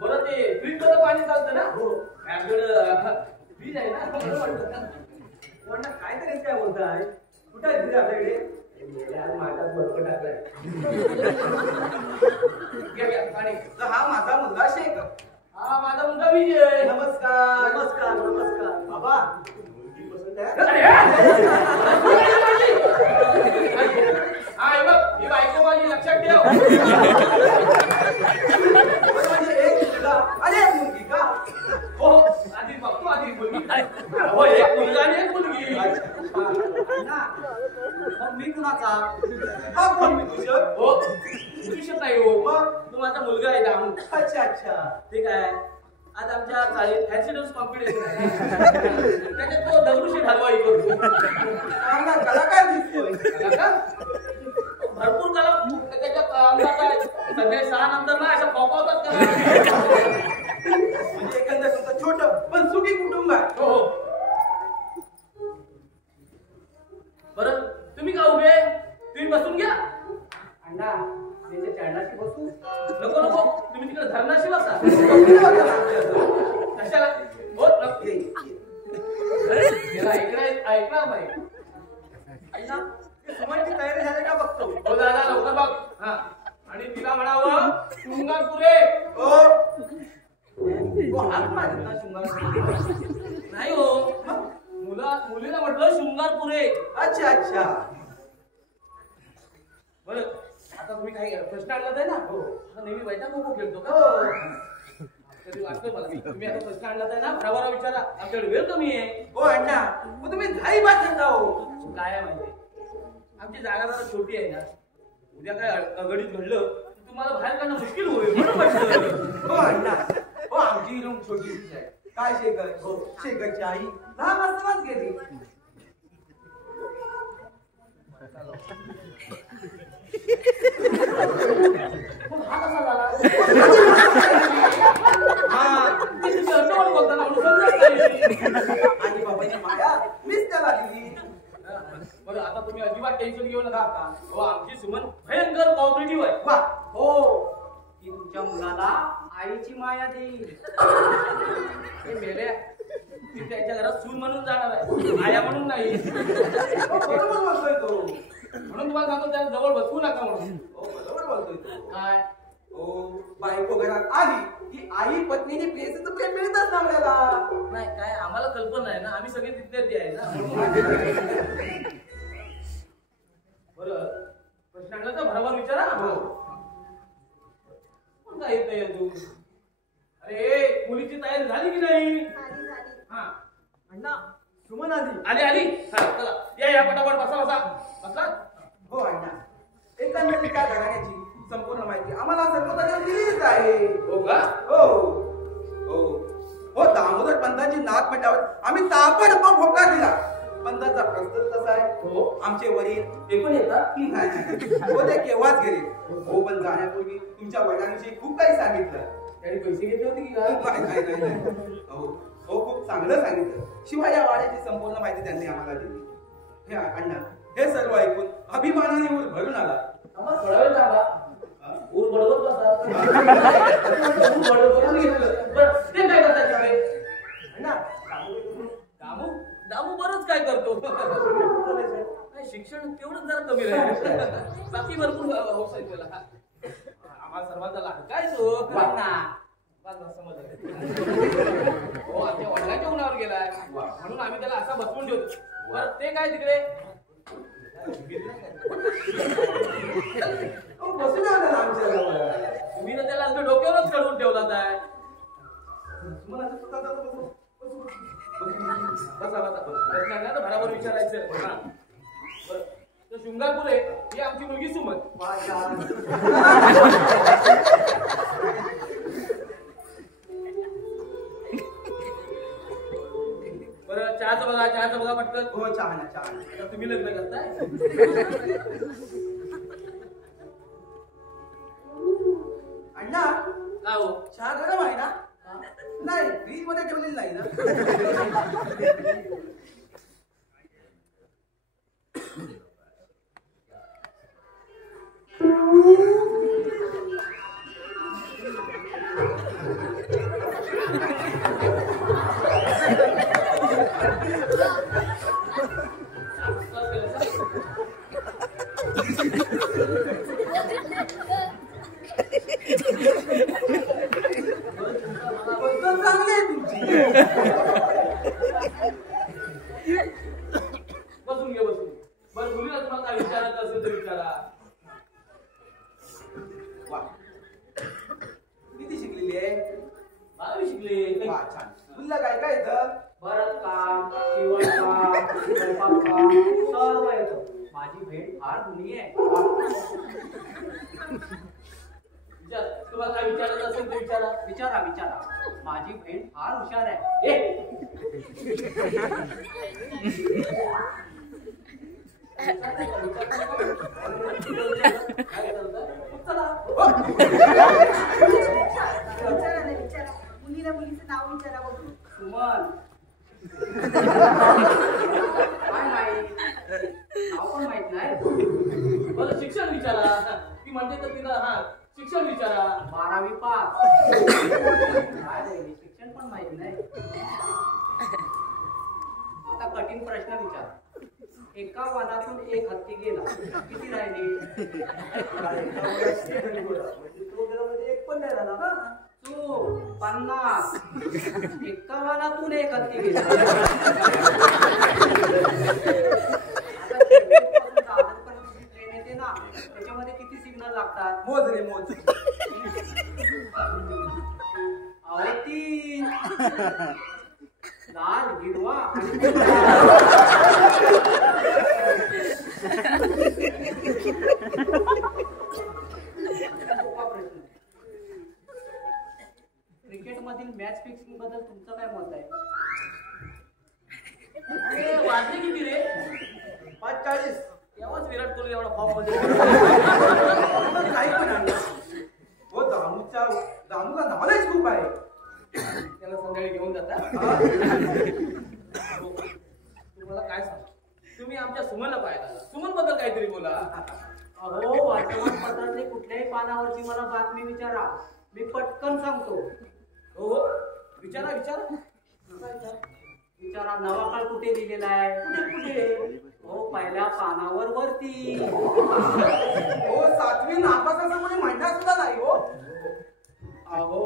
बरं ते फ्रीज मध्ये पाणी चालतं ना. हो आपल्याकडं फ्रीज आहे ना. बरं वाटतं. अण्णा काय तरी काय बोलताय? कुठे आहे तुझ्या आपल्याकडे? माझा बर्फ टाकलाय. घ्या घ्या पाणी. तर हा माझा मुलगा शेख. हा माझा मुलगा विजय. नमस्कार नमस्कार नमस्कार. बाबा मुलगी पसंत आहे? अरे हा हे बघ, ही बायको माझी, लक्षात ठेव. म्हणजे एक मुलगा आणि एक मुलगी का? हो आधी बघतो, आधी मुलगी. हो एक मुलगा आणि एक मुलगी. अण्णा, मग मी कुणाचा? हा कोण मी तुझं? हो विशेष नाही हो, मग तू माझा मुलगा आहे दामू. अच्छा अच्छा. ठीक आहे. आज आमच्या चाळीत फॅन्सी ड्रेस कॉम्पिटिशन आहे. त्याच्यात तो दगडूशेठ हलवाई करतो. चांगला कलाकार दिसतोय. का? भरपूर कला त्याच्यात आमदार काय सगळे 6 नंतर ना अशा पॉपवतात का. म्हणजे एकंदर तुमचं छोटं पण सुखी कुटुंब आहे. हो हो. बरं तुम्ही का उभे? तुम्ही बसून घ्या. अण्णा त्याच्या चरणाशी बसू. नको नको, तुम्ही तिकडे धरणाशी बसा. कशाला? हो नको. याला ऐकणार नाही. अण्णा सुमनची तयारी झाली का बघतो. हो दादा लवकर बघ. हा आणि तिला म्हणावं शृंगारपुरे. हो हात मारत ना शृंगार. नाही हो, मुलीला म्हटलं शृंगारपुरे. अच्छा अच्छा. बरं आता तुम्ही काय प्रश्न आणला आहे ना. हो आता नेहमी वैद्या खो खेळतो का. हो कधी वाटतं मला तुम्ही आता प्रश्न आणला आहे ना, भराभरा विचारा. आमच्याकडे वेळ कमी आहे. हो अण्णा मग तुम्ही घाई बात करता हो. काय आहे माहिती, आमची जागा जरा छोटी आहे ना. उद्या काय अघडीत घडलं तर तुम्हाला बाहेर काढणं मुश्किल होईल म्हणून म्हटलं. हो अण्णा. हो आमची रूम छोटीशीच आहे. काय शेखर? हो शेखरची आई 10 वाजताच गेली. मग हा कसा झाला? हा तुम्ही अर्धवट बोलताना म्हणून समजत नाही. आणि बाबाची माया मीच त्याला दिली. बरं आता तुम्ही अजिबात टेन्शन घेऊ नका. हो आमची सुमन भयंकर कॉपरेटिव्ह आहे. वा हो ती तुमच्या मुलाला आईची माया देईल. ते मेल्या ती त्याच्या घरात सून म्हणून जाणार आहे, आया म्हणून नाही. हो, बरोबर बोलतोय तो. म्हणून तुम्हाला सांगतो त्याला जवळ बसवू नका म्हणून. हो बरोबर बोलतोय तो. काय हो बायको घरात आली की आई पत्नीने प्रेमाचं प्रेम मिळतच ना आपल्याला. नाही काय आम्हाला कल्पना नाही ना, आम्ही सगळे तिथले आहे ना म्हणून. बरं प्रश्न आणला तर भराभर विचारा. हो पण काय येत नाही अजून. अरे मुलीची तयारी झाली की नाही. झाली झाली. हा अण्णा सुमन आली. आली आली. हा चला या पटापट बसा बसा बसा. हो अण्णा एकंदरीत त्या घराण्याची संपूर्ण माहिती आम्हाला सरपंचाने दिलीच आहे. हो का? हो हो हो दामोदर पंतांची नात म्हटल्यावर आम्ही ताबडतोब होकार दिला. पंतांचा प्रस्ताव कसा आहे? हो. आमचे वडील ते पण येतात? हो ते केव्हाच गेले. हो पण जाण्यापूर्वी तुमच्या वडिलांविषयी खूप काही सांगितलं. त्यांनी पैसे घेतले होते की नाही. हो हो खूप चांगलं सांगितलं. शिवाय या वाड्याची संपूर्ण माहिती त्यांनी आम्हाला दिली. हे अण्णा हे सर्व ऐकून अभिमानाने ऊर भरून आला. आम्हाला थोडा वेळ थांबा. ऊर बडवत बसा. ऊर बडवत घेतलं. बरं ते काय करतात तिकडे? अण्णा दामू दामू बरंच काय करतो. नाही, शिक्षण तेवढंच जरा कमी राहील. बाकी भरपूर हौस आहे त्याला. आम्हाला सर्वांचा लाभ काय तो समज हो आमच्या वडिलांच्या उन्हावर गेलाय म्हणून आम्ही त्याला असा बसवून ठेवतो. बरं ते काय तिकडे बसू द्या ना आमच्या जवळ. तुम्ही ना त्याला असं डोक्यावरच चढवून ठेवला काय. बसा बसणार ना तर भराभर विचारायचं. बरं तो शृंगारपूर आहे ही आमची मुलगी सुमन. बरं चहाचं बघा पटकन. हो चहा ना. आता तुम्ही लग्न करताय. अण्णा का हो चहा गरम आहे ना? नाही फ्रीज मध्ये ठेवलेली नाही ना. चांगली आहे तुमची. बसून घे बसून. बरं मुलीला तुम्हाला काय विचारायचं असेल तर विचारा. वा किती शिकलेली आहे? 12वी शिकले. वा छान. तुला काय काय येतं? भरतकाम, शिवणकाम, स्वयंपाककाम सर्व येतं. माझी भेट फार जुनी आहे. विचार तुम्हाला काय विचारायचं असेल तर विचारा. विचारा. माझी बहीण फार हुशार आहे. विचारा मुलीला मुलीचं नाव विचारा बघू. सुमन. काय माहित? नाव पण माहित नाही. बरं शिक्षण विचारा. ती म्हणते तर तिला शिक्षण विचारा. 12वी पास. काय रे, शिक्षण पण माहित नाही. आता कठीण प्रश्न विचार. एका वनातून एक हत्ती गेला, किती राहिले? एक पण नाही झाला ना. तू 50. एका वनातून एक हत्ती गेला. ट्रेन येते ना, त्याच्यामध्ये किती सिग्नल लागतात? मोज रे मोज. अहो 3. लाल, हिरवा क्रिकेट मधील मॅच फिक्सिंग बद्दल तुमचं काय मत आहे? वाजले किती रे? 45. तेव्हाच विराट कोहली एवढा फॉर्म मध्ये. काही पण आणलं. हो दामूला नॉलेज खूप आहे. त्याला संध्याकाळी घेऊन जाता. तुम्हाला काय सांग तुम्ही आमच्या सुमनला पाहिला. सुमन बद्दल काहीतरी बोला. अहो वर्तमानपत्रातले कुठल्याही पानावरची मला बातमी विचारा, मी पटकन सांगतो. हो विचारा. विचारा. नवा काळ कुठे लिहिलेला आहे? कुठे? हो पहिल्या पानावर वरती. हो 7वी नापासाचं कोणी म्हणणार सुद्धा नाही. हो अहो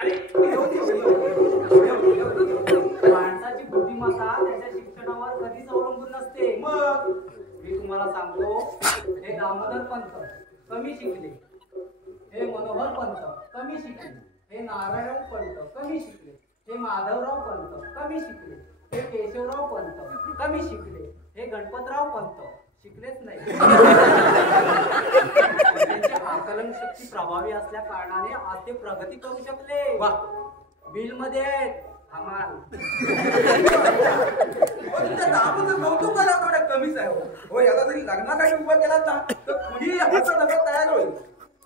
अरे माणसाची बुद्धिमत्ता त्याच्या शिक्षणावर कधीच अवलंबून नसते. मग मी तुम्हाला सांगतो, हे दामोदर पंत कमी शिकले, हे मनोहर पंत कमी शिकले, हे नारायण पंत कमी शिकले, हे माधवराव पंत कमी शिकले, हे केशवराव पंत कमी शिकले, हे गणपतराव पंत शिकलेच नाही. त्यांची आकलन शक्ती प्रभावी असल्या कारणाने आज ते प्रगती करू शकले. वा बिल मध्ये हमाल. तुमच्या दाबूचं कौतुक मला थोडं कमीच आहे हो. याला जरी लग्नासाठी उभा केला ना तर कुणी हसत हसत तयार होईल.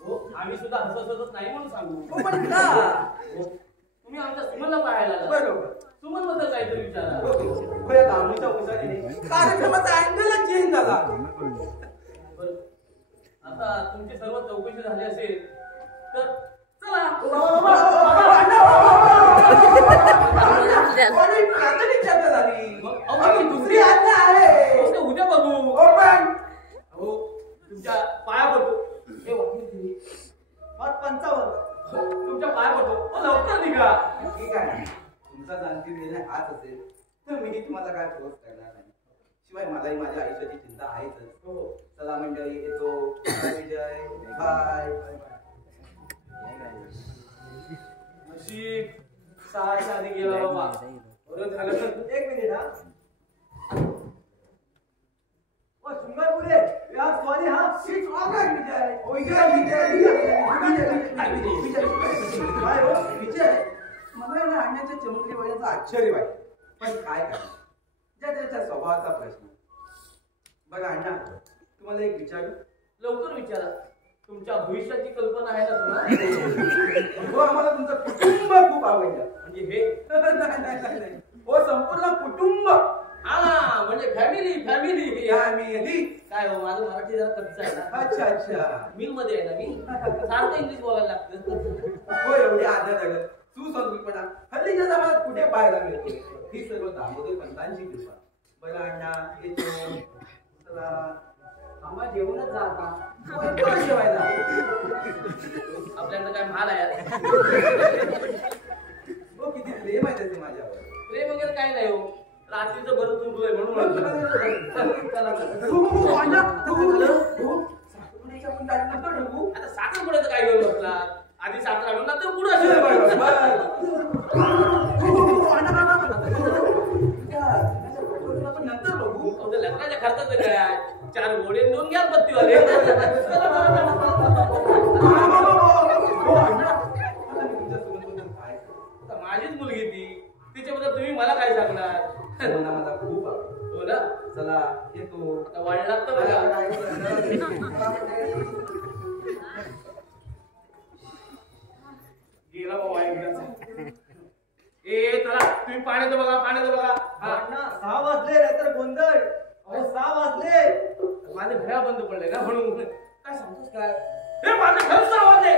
हो आम्ही सुद्धा हसत नाही म्हणून सांगू. हो पण का हो, तुम्ही आमच्या सुमनला पाहायला आलात. बरोबर. सुमन बद्दल काहीतरी विचारा. हो या दामूच्या उसाने कार्यक्रमाचा अँगलच चेंज झाला. बरं आता तुमची सर्व चौकशी झाली असेल तर चला. प्राथमिक चर्चा झाली. मग अहो, दुसरी आज्ञा आहे. हो, ते उद्या बघू. हो पण हो तुमच्या पाया पडतो. हे वाटलं तुम्ही. मत 55. तुमच्या पाया पडतो. हो, लवकर निघा. ठीक आहे. तुमचा जाणती निर्णय हाच असेल तर मी तुम्हाला काय फोर्स करणार नाही. शिवाय मलाही माझ्या आयुष्याची चिंता आहेच. हो चला मंडळी येतो. विजय बाय. नशीब सहाच्या आधी गेला बाबा. बरं झालं तर. एक मिनिट हा. ओ शृंगारपुरे यार सॉरी हा. शीट ऑर्डर विजय. विजय काय हो? विजय मला ना आणण्याच्या चमकली वयाचं आश्चर्य वाटतं. पण काय करणार ज्याच्या स्वभावाचा प्रश्न. बरं अण्णा तुम्हाला एक विचारू. लवकर विचारा. तुमच्या भविष्याची कल्पना आहे ना तुम्हाला. हो आम्हाला तुमचं कुटुंब खूप आवडलं. म्हणजे हे नाही. हो संपूर्ण कुटुंब. हा म्हणजे फॅमिली फॅमिली. फॅमिली. काय हो माझं मराठी जरा कमीच आहे ना. अच्छा अच्छा. मिल मध्ये आहे ना मी. सारखं इंग्लिश बोलायला लागतं. हो एवढे आदर आलं सुसंस्कृतपणा हल्लीच्या जमान्यात कुठे पाहायला मिळते. ही सर्व दामोदर पंतांची कृपा. बरं अण्णा येतो. चला आम्हा जेवणच जाता. कोण जेवायला. आपल्याकडे काय माल आहे. हो किती प्रेम आहे त्याचे माझ्यावर. प्रेम वगैरे काय नाही हो. रात्रीचं बरं चुकलोय म्हणून म्हणतो. चला हो, अण्णा, हो. साखरपुड्याची आपण तारीख नंतर ठरवू. आता साखर पुढे काय घेऊन बसला. आधी साखर आणून नंतर पुढे असेल. आपण नंतर बघू. लग्नाच्या खर्चाचं काय. 4 घोडे 2 गॅस बत्तीवाले. माझीच मुलगी ती. तिच्याबद्दल तुम्ही मला काय सांगणार. मला खूप आवडतं. हो ना. चला येतो. आता वाढलात तर बघा. गेला बाबा एकदाचा. ए चला तुम्ही पाण्याचं बघा पाण्याचं बघा. हा अण्णा 6 वाजले नाहीतर गोंधळ. अहो 6 वाजले. माझे घड्याळ बंद पडले ना म्हणून. काय सांगतोस काय. हे माझे घर 6 वाजले.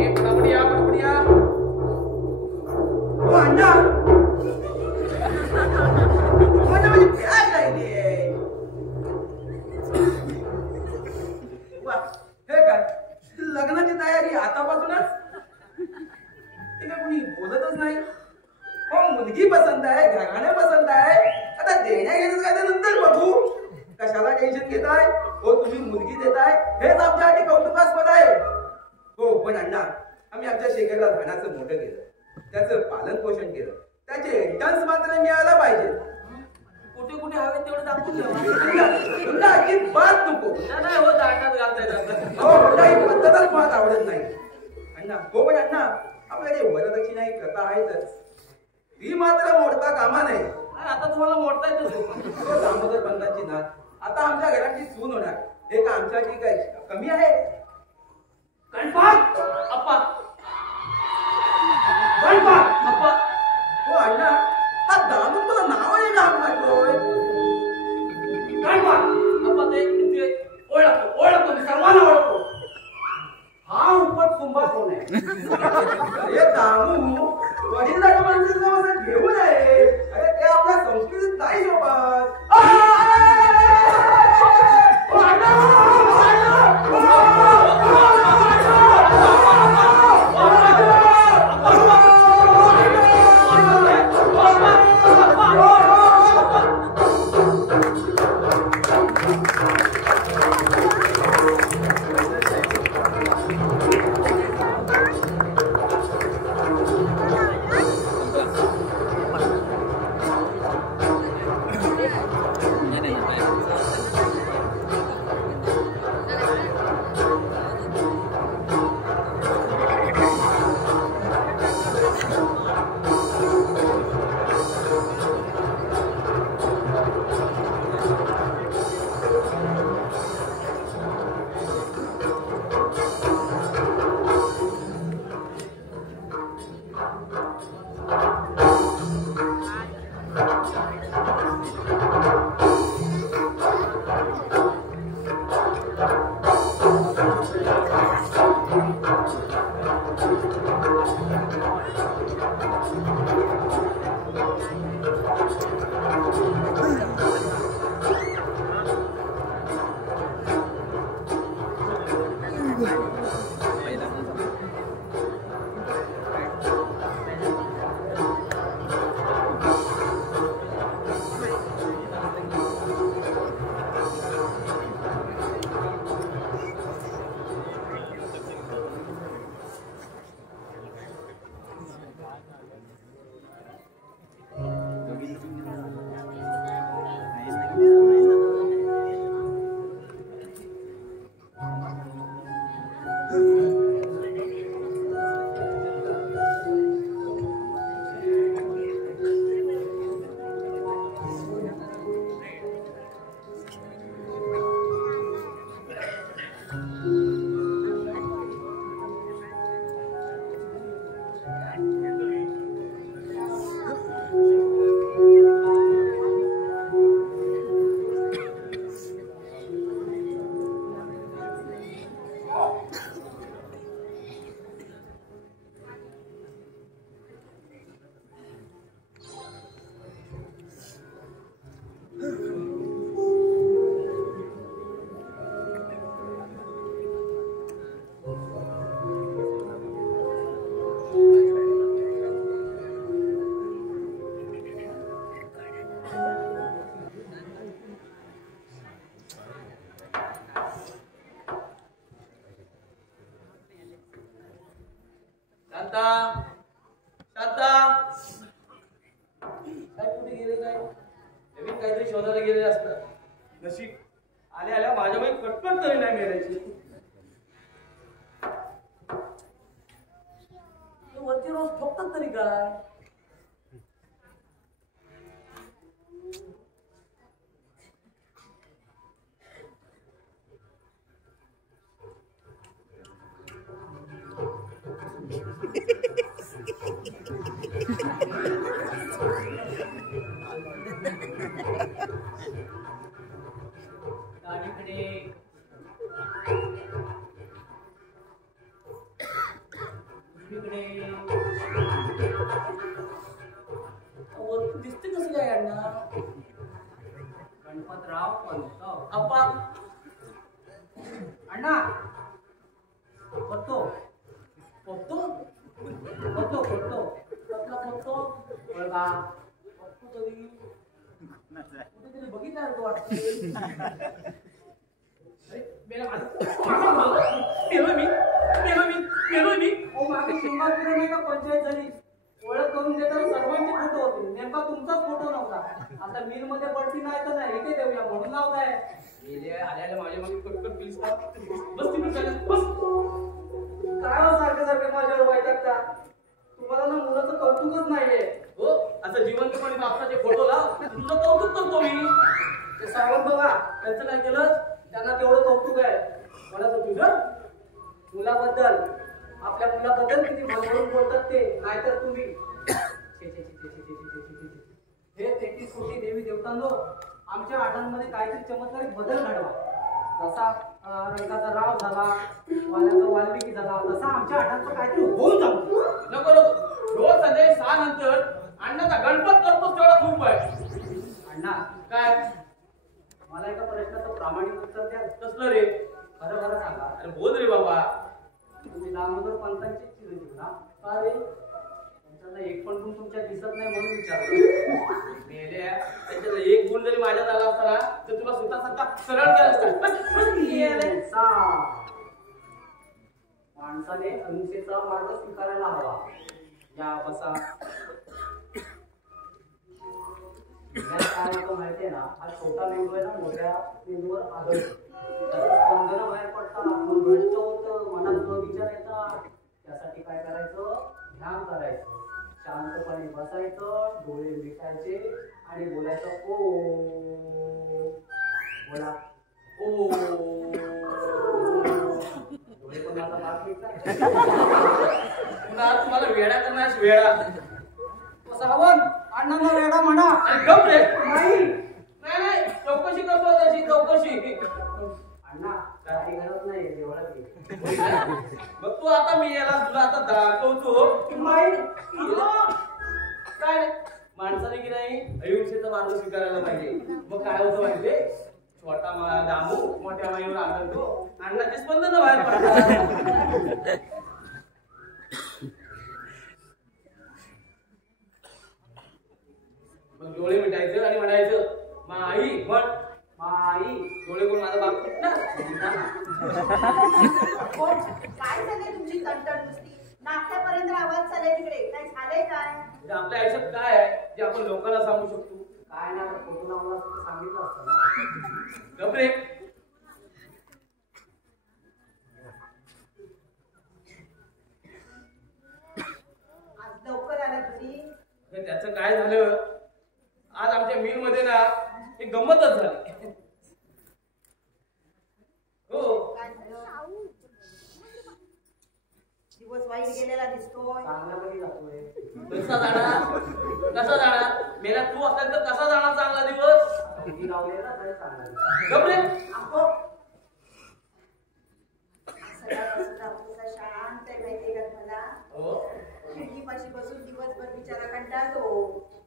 ए पटापटिया पटापटिया. हो अण्णा माझी प्यास राहिली. हे काय लग्नाची तयारी आतापासूनच. ते काय कोणी बोलतच नाही. हो मुलगी पसंत आहे घराणे पसंत आहे. आता देण्या घेण्याचं काय नंतर बघू. कशाला टेन्शन घेताय. हो तुम्ही मुलगी देताय हेच आमच्यासाठी कौतुकास्पद आहे. हो पण अण्णा आम्ही आमच्या शेखरला धनाचं मोठं केलं. त्याचं पालन पोषण केलं. त्याचे रिटर्न्स मात्र मिळायला पाहिजे. कुठे कुठे हवे तेवढं दाखवून ठेवा. तुला अजिबात नको. नाही हो दाटात घालता येतात. हो काही पद्धतच मुळात आवडत नाही अण्णा. हो पण अण्णा आपल्याकडे वरदक्षिणा ही प्रथा आहेतच. ती मात्र मोडता कामा नये. आता तुम्हाला मोडता येतो. हो दामोदर पंतांची नात आता आमच्या घराची सून होणार. हे का आमच्यासाठी काय कमी आहे. गणपत अप्पा गणपत अप्पा. हो अण्णा हा दामोदर तुला नाव आहे ना माहितोय. गणपत अप्पा ते ओळखतो मी सर्वांना ओळखतो. हा उपट कुंभा कोण आहे. अरे दामू वडीलधाऱ्या माणसाचं नाव असं घेऊ नये. अरे ते आपल्या संस्कृतीत नाही सोबत. शांता शांता काय कुठे गेले काय नवीन काहीतरी शोधायला गेलेले असतात नशीब आल्या आल्या माझ्या बाई कटकट तरी नाही मिळायची वरती रोज ठोकतात तरी काय दिसते कसं काय अण्णा गणपतराव पंत अप्पा अण्णा फोटो बघतो फोटो फोटो कसला बघतो बघा बघतो तरी कुठेतरी बघितला तो वाटतं अरे मेला मेलो मी ओ मागे सिंगापूर नाही का पंचायत झाली ओळख करून देताना सर्वांचे फोटो होते नेमका तुमचाच फोटो नव्हता आता मिल मध्ये बढती नाही तर नाही इथे देऊया म्हणून लावताय गेले आल्याला माझ्या मागे कटकट प्लीज बस तिकडे चालेल बस काय हो सारखे सारखे माझ्यावर वाईटात तुम्हाला ना मुलाचं कौतुकच नाहीये हो असं जिवंतपणे बापसाचे फोटो लाव तुझं कौतुक करतो मी ते सावंत बघा त्यांचं काय केलं त्यांना तेवढं कौतुक आहे मला तर तुझं मुलाबद्दल आपल्या मुलाबद्दल किती भरभरून बोलतात ते नाहीतर तुम्ही हे 33 कोटी देवी देवतांनो आमच्या आठांमध्ये काहीतरी चमत्कारिक बदल घडवा जसा रंगाचा राव झाला वाल्याचा वाल्मिकी झाला तसा आमच्या आठांचं काहीतरी होऊन जाऊ नको रोज संध्याकाळी 6 नंतर अण्णाचा गणपत करतोस तेवढा खूप आहे अण्णा काय मला एका प्रश्नाचं प्रामाणिक उत्तर द्या कसलं रे खरं खरं सांगा अरे बोल रे बाबा तुम्ही दामोदर पंतांचे चिरंजीव ना का रे त्यांच्याला एक पण गुण तुमच्या दिसत नाही म्हणून विचारलं मेल्या त्याच्यात एक गुण जरी माझ्यात आला असता ना तर तुला स्वतः सरळ केलं असतं माणसाने अहिंसेचा मार्ग स्वीकारायला हवा या बसा काय होतं माहितीये ना हा छोटा मेंदू आहे ना मोठ्या मेंदूवर आदळतो स्पंदन बाहेर पडतात मन भ्रष्ट होतं मनात विचार येतात त्यासाठी काय करायचं ध्यान करायचं शांतपणे बसायचं डोळे मिटायचे आणि बोलायचं ओ बोला ओ डोळे पण माझा भाग मिटतात पुन्हा तुम्हाला वेडा करणार वेडा सावंत अण्णांना वेडा म्हणा आणि गप रे नाही नाही चौकशी करतो त्याची चौकशी अण्णा काही गरज नाही देवळात बघ तू आता मी याला तुला आता दाखवतो नाही काय रे माणसाने की नाही अहिंसेचा मार्ग स्वीकारायला पाहिजे मग काय होतं माहितीये छोटा दामू मोठ्या माईवर आदळतो अण्णाचे स्पंदन बाहेर पडतात मग डोळे मिटायचं आणि म्हणायचं माई म्हण माई डोळे कोण माझा बाप ना काय झालंय तुमची तंटड नुसती नाक्यापर्यंत आवाज चाललाय तिकडे काय झालंय काय म्हणजे आपल्या आयुष्यात काय आहे जे आपण लोकांना सांगू शकतो काय ना फोटो लावला सांगितलं असतं ना गपरे आज लवकर आला घरी त्याचं काय झालं आज आमच्या मिल मध्ये ना एक गंमतच झाली हो काय झालं दिवस वाईट गेलेला दिसतोय चांगला कधी जातोय कसा जाणार मेला तू असेल तर कसा जाणार चांगला दिवस किती लावलेला तरी चांगला गपरे अहो सगळा शांत आहे माहितीये का तुम्हाला हो खिडकीपाशी बसून दिवसभर बिचारा कंटाळतो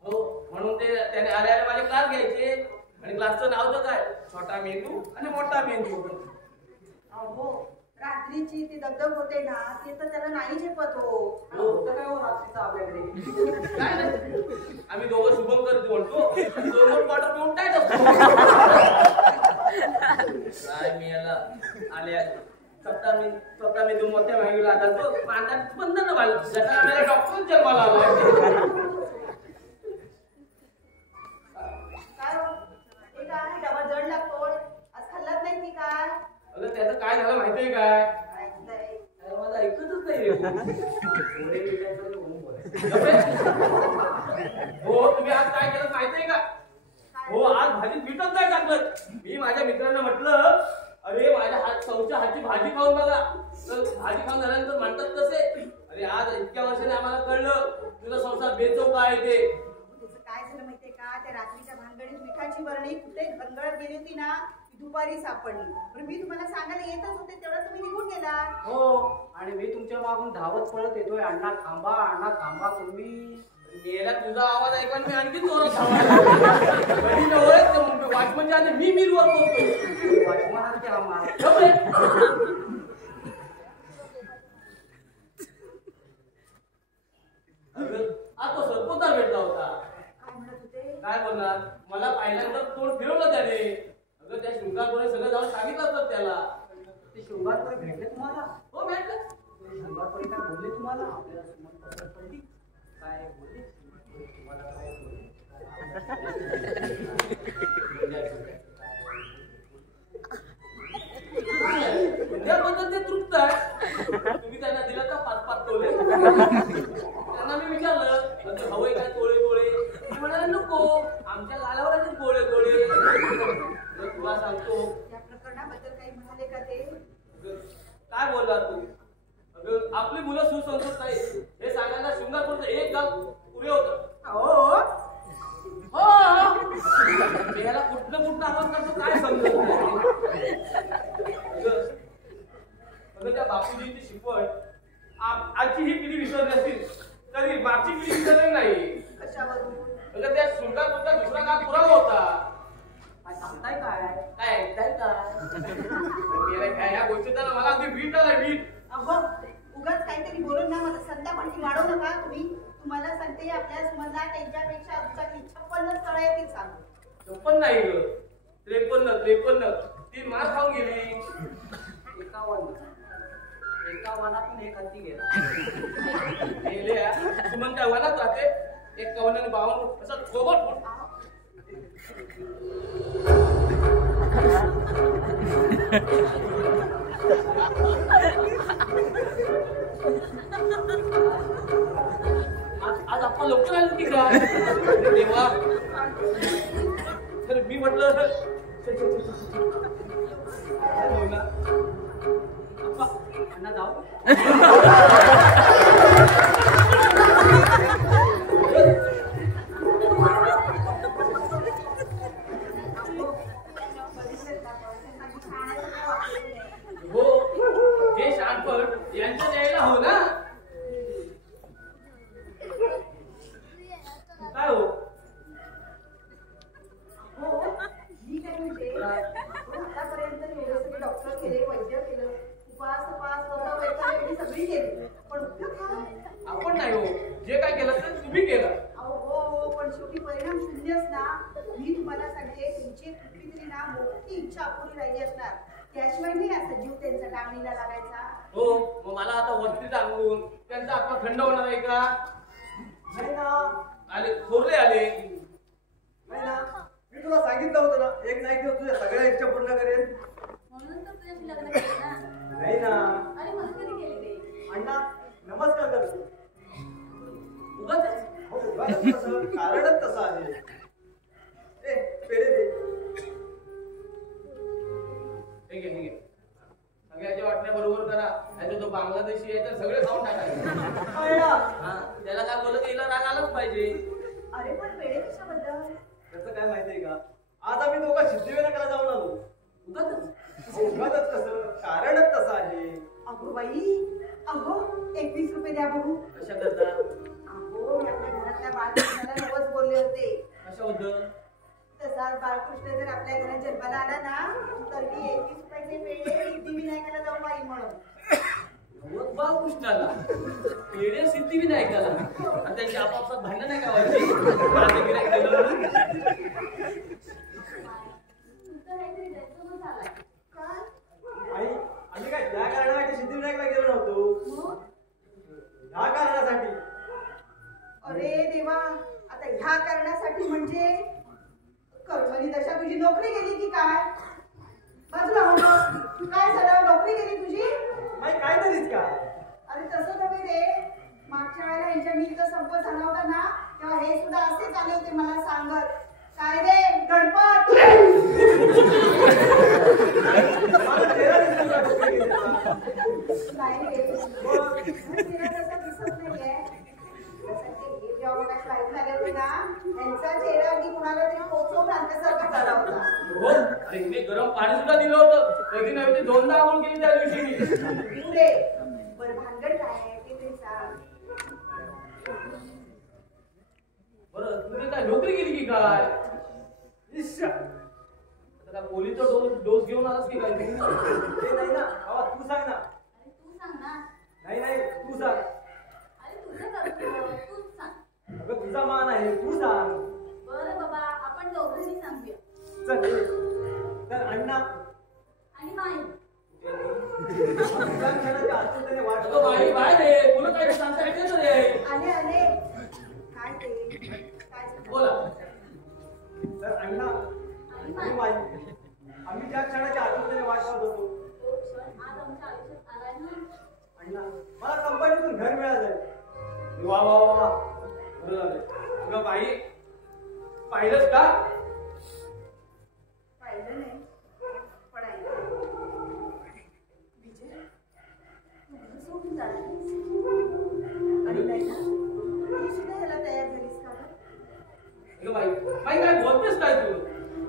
हो म्हणून ते त्याने आल्याला माझे क्लास घ्यायचे आणि क्लासचं नाव तर काय छोटा मेंदू आणि मोठा मेंदू अहो रात्रीची ती दगदग होते ना ते तर त्याला नाही झेपत हो होतं काय हो रात्रीचं आपल्याकडे काय नाही आम्ही दोघं शुभम करतो म्हणतो दोघं क्वार्टर पिऊन टाईट असतो काय मी याला आल्या स्वतः मी तो मोठ्या भाईला आता तो आता बंद ना बाल जसा मेरा डॉक्टर जन्माला आला काय हो? हे काय डबा जड लागतोय आज खाल्लाच नाही की काय अगं त्याचं काय झालं माहितीये काय ऐकलंय. अरे माझं ऐकतच नाही रे गोळे विकायचं म्हणून बोलायचं. हो तुम्ही आज काय केलं माहितीये का हो आज भाजीत मीठच नाही टाकलं मी माझ्या मित्रांना म्हटलं अरे माझ्या चौच्या हातची भाजी खाऊन बघा तर भाजी खाऊन झाल्यानंतर म्हणतात तसे अरे आज इतक्या वर्षाने आम्हाला कळलं तुझा संसार बेचव काय ते त्याचं काय झालं माहितीये का त्या रात्रीच्या भानगडीत मिठाची बरणी कुठे घंगळत गेली होती ना ती दुपारी सापडली पण मी तुम्हाला सांगायला येतच होते तेवढा तुम्ही निघून गेला हो आणि मी तुमच्या मागून धावत पळत येतोय अण्णा थांबा तुम्ही गेला तुझा आवाज ऐकून मी आणखी जोरात वॉचमनच्या आधी मी मिरवर पोहोचतो वाचमानात हा मार आज तो सरपोतदार भेटला होता काय म्हणत होते काय बोलणार मला पाहिल्यानंतर तोंड फिरवलं त्याने अगं त्या शृंगारपुढे सगळं जाऊन सांगितलं असतं त्याला ते शृंगारपुरी भेटले तुम्हाला हो भेटलं शृंगारपुरी काय बोलले तुम्हाला आपल्याला सुमन पसंत पडली काय बोलले तुम्हाला काय बोलले त्याबद्दल ते तृप्त आहे तुम्ही त्यांना दिला का 5-5 तोळे त्यांना मी विचारलं हवंय काय तोळे ते म्हणाले नको आमच्या गालावर आले गोळे तुला सांगतो या प्रकरणाबद्दल काही म्हणाले का ते काय बोलला तू अगं आपली मुलं सुसंस्कृत नाही हे सांगायला शृंगारपूरचं एक गाव पुरे होतं हो हो याला कुठलं आवाज करतो काय समजत नाही अगं त्या बापूजींची शिकवण आजची ही पिढी विसरली असतील तरी मागची पिढी विसरली नाही कशावरून अगं त्या शृंगारपूरचा दुसरा गाव पुरावा होता काय सांगताय काय काय ऐकताय का ह्या गोष्टीचा मला अगदी वीट आला वीट अहो उगाच काहीतरी बोलून ना मला संतापांची वाढवू नका तुम्हाला सांगते आपल्या सुमनला त्यांच्यापेक्षा दुचाकी 56 स्थळं येतील सांगू 56 नाही ग 53 ती मार खाऊन गेली 51 एक हत्ती गेला गेले सुमन त्या वनात राहते 51 आणि 52 असं सोबत आज आपण लोक आले की का देवा तर मी म्हटलं अण्णा जाऊ हो हे शांतपण यांच्या द्यायला हो ना काय हो हो मी काय म्हणते आतापर्यंत एवढे सगळे डॉक्टर केले वैद्य केलं उपास सगळी केली पण उपयोग काय आपण नाही हो जे काय केलं ते तुम्ही केलं अहो हो पण शेवटी परिणाम शून्यच ना मी तुम्हाला सांगते तुमची कुठली तरी ना मोठी इच्छा अपुरी राहिली असणार त्याशिवाय नाही असं जीव त्यांचा टांगणीला लागायचा हो मग मला आता वरती टांगून त्यांचा आत्मा थंड होणार आहे का नाही ना आले थोरले आले नाही ना मी तुला सांगितलं होतं ना एक ना एक दिवस तुझ्या सगळ्या इच्छा पूर्ण करेन म्हणून तर तुझ्याशी लग्न केलं ना नाही ना अरे मला कधी केले ते अण्णा नमस्कार करतो उगाच हो उगाच तसं कारणच तसं आहे ए पेढे दे ठीक आहे सगळ्याच्या वाटण्या बरोबर करा नाहीतर तो बांगलादेशी आहे तर सगळे खाऊन टाकायचे हा त्याला काय बोलत हिला राग आलाच पाहिजे अरे पण वेळे कशाबद्दल त्याचं काय माहितीये का आज आम्ही दोघं सिद्धिविनायकाला जाऊन आलो उगाच उगाच कसं कारणच तसं आहे अगो बाई अहो 21 रुपये द्या बघू कशा करता अहो मी आपल्या घरातल्या बाळकृष्णाला नवस बोलले होते कशाबद्दल तसा बाळकृष्ण जर आपल्या घरात जन्माला आला ना तर मी 21 रुपयाचे पेढे सिद्धिविनायकाला जाऊन वाईन म्हणून बाळकृष्णाला पेढे सिद्धिविनायकाला आणि त्यांची आपापसात भांडण नाही का व्हायची माझं गिऱ्हाईक गेलं म्हणून तुमचं काहीतरी गैरसमज झालाय काय आणि आम्ही काय त्या का? अरे तसं नव्हे रे, मागच्या वेळेला यांच्या मिलचा संप झाला होता ना, तेव्हा हे सुद्धा असेच आले होते मला सांगत, काय रे गणपत. मला चेहरा दिसतो का डोक्यात गेलेला? नाही रे, चेहरा तसा दिसत नाहीये. हे जेव्हा मला शाळेत झाले होते ना, यांचा चेहरा अगदी कुणाला तरी पोचवून आणल्यासारखा झाला होता. हो, अरे मी गरम पाणी सुद्धा दिलं होतं. कधी नव्हे ते 2दा आंघोळ केली त्या दिवशी मी. पुरे बरं भानगड काय आहे ते तरी सांग. बरं तुम्ही काय नोकरी केली की काय? इश्श. आता काय पोलीसचा डोस घेऊन आलास की काय तू? ते नाही ना, बाबा तू सांग ना. अरे तू सांग ना. नाही नाही तू सांग. अरे तुझं करतो, तूच सांग. अगं तुझा मान आहे, तू सांग. बरं बाबा, आपण दोघांनी सांगूया. चल ये. तर अण्णा आणि माई. तुझ्या क्षणाच्या आतुरतेने वाट अगं बाई बाय रे, तुला काय सांगता येते ना रे? आले आले काय ते काय झालं? बोला. तर अण्णा आणि माई आम्ही ज्या क्षणाच्या आतुरतेने वाट पाहत होतो. तो क्षण आज आमच्या आयुष्यात आलाय ना. अण्णा मला कंपनीतून घर मिळालंय. वा वा वा वा. बरं झालं. अगं बाई पाहिलंच का? पाहिलं नाही पण ऐकलं. विजय तू घर सोडून जाणार आहेस? आणि नाही ना, तू सुद्धा ह्याला तयार झालीस का गं? अगं बाई बाई काय बोलतेस काय तू?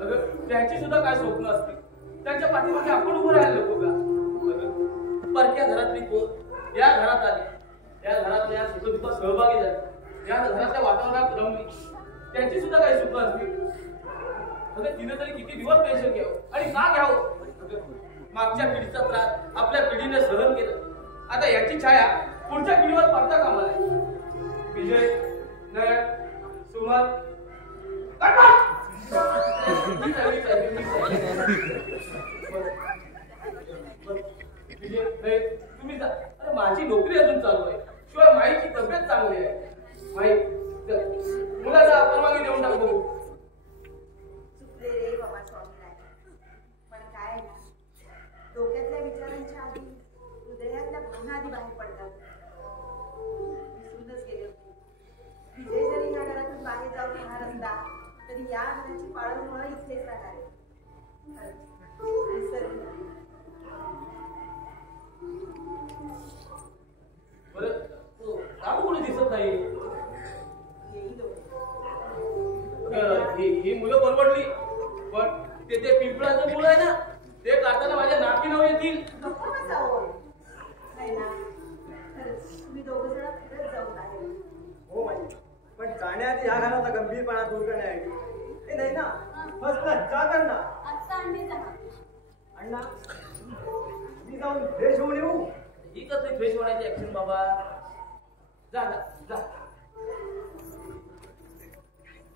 अगं त्यांची सुद्धा काय स्वप्न असतील. त्यांच्या पाठीमागे आपण उभं राहायला नको का? अगं परक्या घरातली पोर या घरात आली, या घरातल्या सुखदुःखात सहभागी झाली, या घरातल्या वातावरणात रमली. त्यांची सुद्धा काही सुख असतील. अगं तिने तरी किती दिवस टेन्शन घ्यावं आणि का घ्यावं? मागच्या पिढीचा त्रास आपल्या पिढीने सहन केला. आता याची छाया पुढच्या पिढीवर पडता कामा नये. विजय, नयन, सुमन, विजय, नयन, तुम्ही जा. अरे माझी नोकरी अजून चालू आहे. शिवाय माईची तब्येत चांगली आहे. माई मुलाला परवानगी देऊन टाक बघू. चुकले रे बाबा स्वामीनारायण. पण काय आहे ना, डोक्यातल्या विचारांच्या आधी हृदयातल्या भावना आधी बाहेर पडतात. विसरूनच गेले होते. विजय जरी या घरातून बाहेर जाऊन येणार असला तरी या घराची पाळंमुळं इथेच राहणार आहे. बरं तू का कोणी दिसत नाही? येईल हो. ही मुलं परवडली, पण ते पिंपळाचं मुळ आहे ना, ते काढताना माझ्या नाकी नाव येतील. नको बसावं. नाही ना, खरंच तुम्ही दोघं जण खरंच जाऊन आहे. हो माई, पण जाण्याआधी ह्या घराचा गंभीरपणा दूर करण्यासाठी ते नाही ना, फर्स्ट क्लास चहा कर ना. आत्ता आणली चहा. अण्णा मी जाऊन फ्रेश होऊन येऊ. ही कसली फ्रेश होण्याची ऍक्शन बाबा? जा जा जा.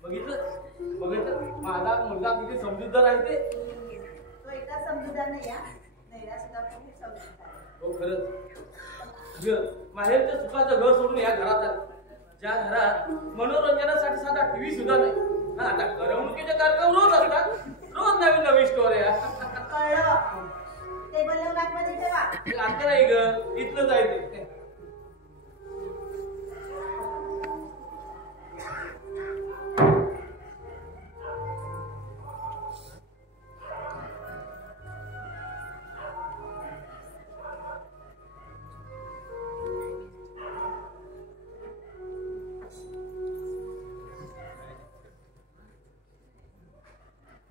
बघितलं माझा मुलगा किती समजूतदार आहे ते. तो एकदा समजूदार नाही हा, नैरा सुद्धा खूप समजूदार आहे. हो खरंच. माहेरच्या सुखाचं घर सोडून या घरात आलं, ज्या घरात मनोरंजनासाठी साधा टीव्ही सुद्धा नाही. आता करमणुकीचे कार्यक्रम रोज असतात, रोज नवीन नवीन स्टोऱ्या. कळलं. टेबल लावून आतमध्ये ठेवा. आता नाही ग, इथलं जायचं.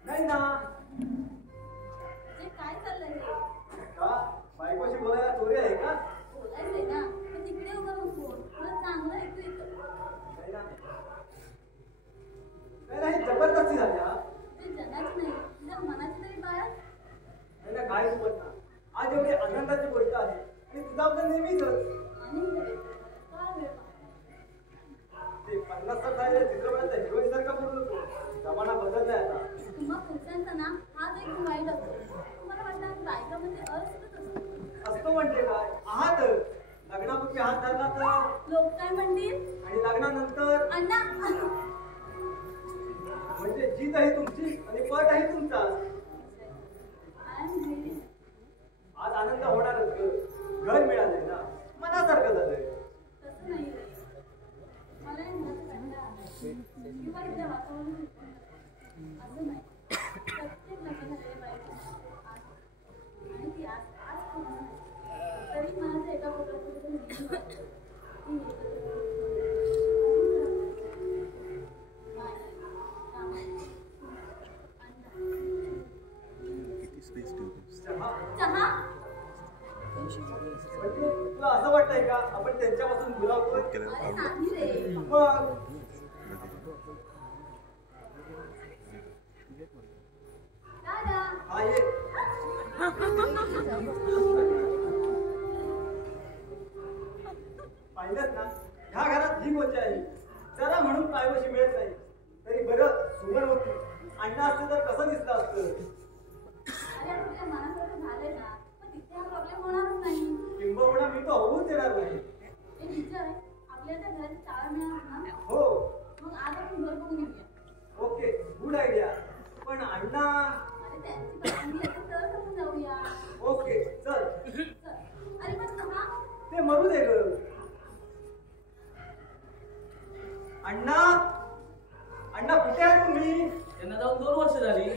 नाही ना, जे काय चाललंय हे? का बायकोशी बोलायला चोरी आहे का? बोलायचंय ना, पण तिकडे उभं नको. मला चांगलं ऐकू येतं. नाही ना, नाही जबरदस्ती झाली हा. ते जगाची नाही, तुझ्या मनाची तरी बाळा. नाही ना, काय बोलत ना. आज एवढी आनंदाची गोष्ट आहे आणि तुझा आपलं नेहमीच आणि काय वेळ ते 50 साली चित्रपटाच्या हिरोईन सारखा बोलू नको. जमाना बदललाय आता. तुम्हा पुरुषांचा ना हाच एक वाईट असतो. तुम्हाला वाटतं बायका म्हणजे असतच असतो. असतो म्हणजे काय? आहात लग्नापूर्वी हात धरला तर लोक काय म्हणतील? आणि लग्नानंतर अण्णा म्हणजे जीत आहे तुमची आणि पट आहे तुमचा. काय म्हणजे? आज आनंद होणारच ग. घर मिळालंय ना. चहा तुला असं वाटतंय का आपण त्यांच्यापासून दुरावतोय? अरे नाही रे. मग दादा हा ये. पाहिलंच ना, ह्या घरात ही गोष्ट आहे. जरा म्हणून प्रायव्हसी मिळत नाही तरी बरं सुगण होती. अण्णा असतं तर कसं दिसलं असतं. अरे तुझ्या मनासारखं झालंय ना, मग तिथे हा प्रॉब्लेम होणारच नाही. किंबहुना मी तो होऊच देणार नाही. हे विजय, आपल्याला त्या घराची चाळ मिळणार ना? हो, मग आज आपण घर बघून येऊया. Okay, good idea. पण अण्णा. अरे त्यांची परवानगी असेल तर आपण जाऊया. ओके, चल. चल. अरे पण चहा ते मरू दे ग. अण्णा, अण्णा कुठे आहे तुम्ही? त्यांना जाऊन 2 वर्ष झाली.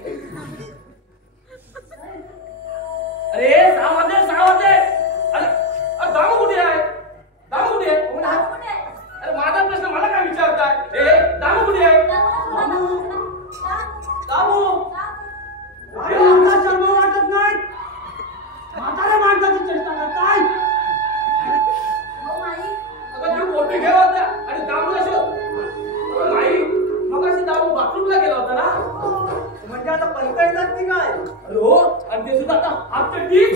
अरे 6 वाजले. अरे दामू कुठे आहे? दामू कुठे आहे? दादा कुठे आहे? अरे माझा प्रश्न मला काय विचारताय? ए दामू कुठे आहे? दादाला सुद्धा दामू. दामू अरे आता शर्म वाटत नाही. म्हाताऱ्या माणसाची चेष्टा करताय. हो माई. अगं तू मोठी घे होता आणि दामू असं नाही. मग अशी दामू बाथरूमला गेला होता ना. म्हणजे आता पंचायत असते काय? अरे हो, आणि ते सुद्धा आता हात टीप.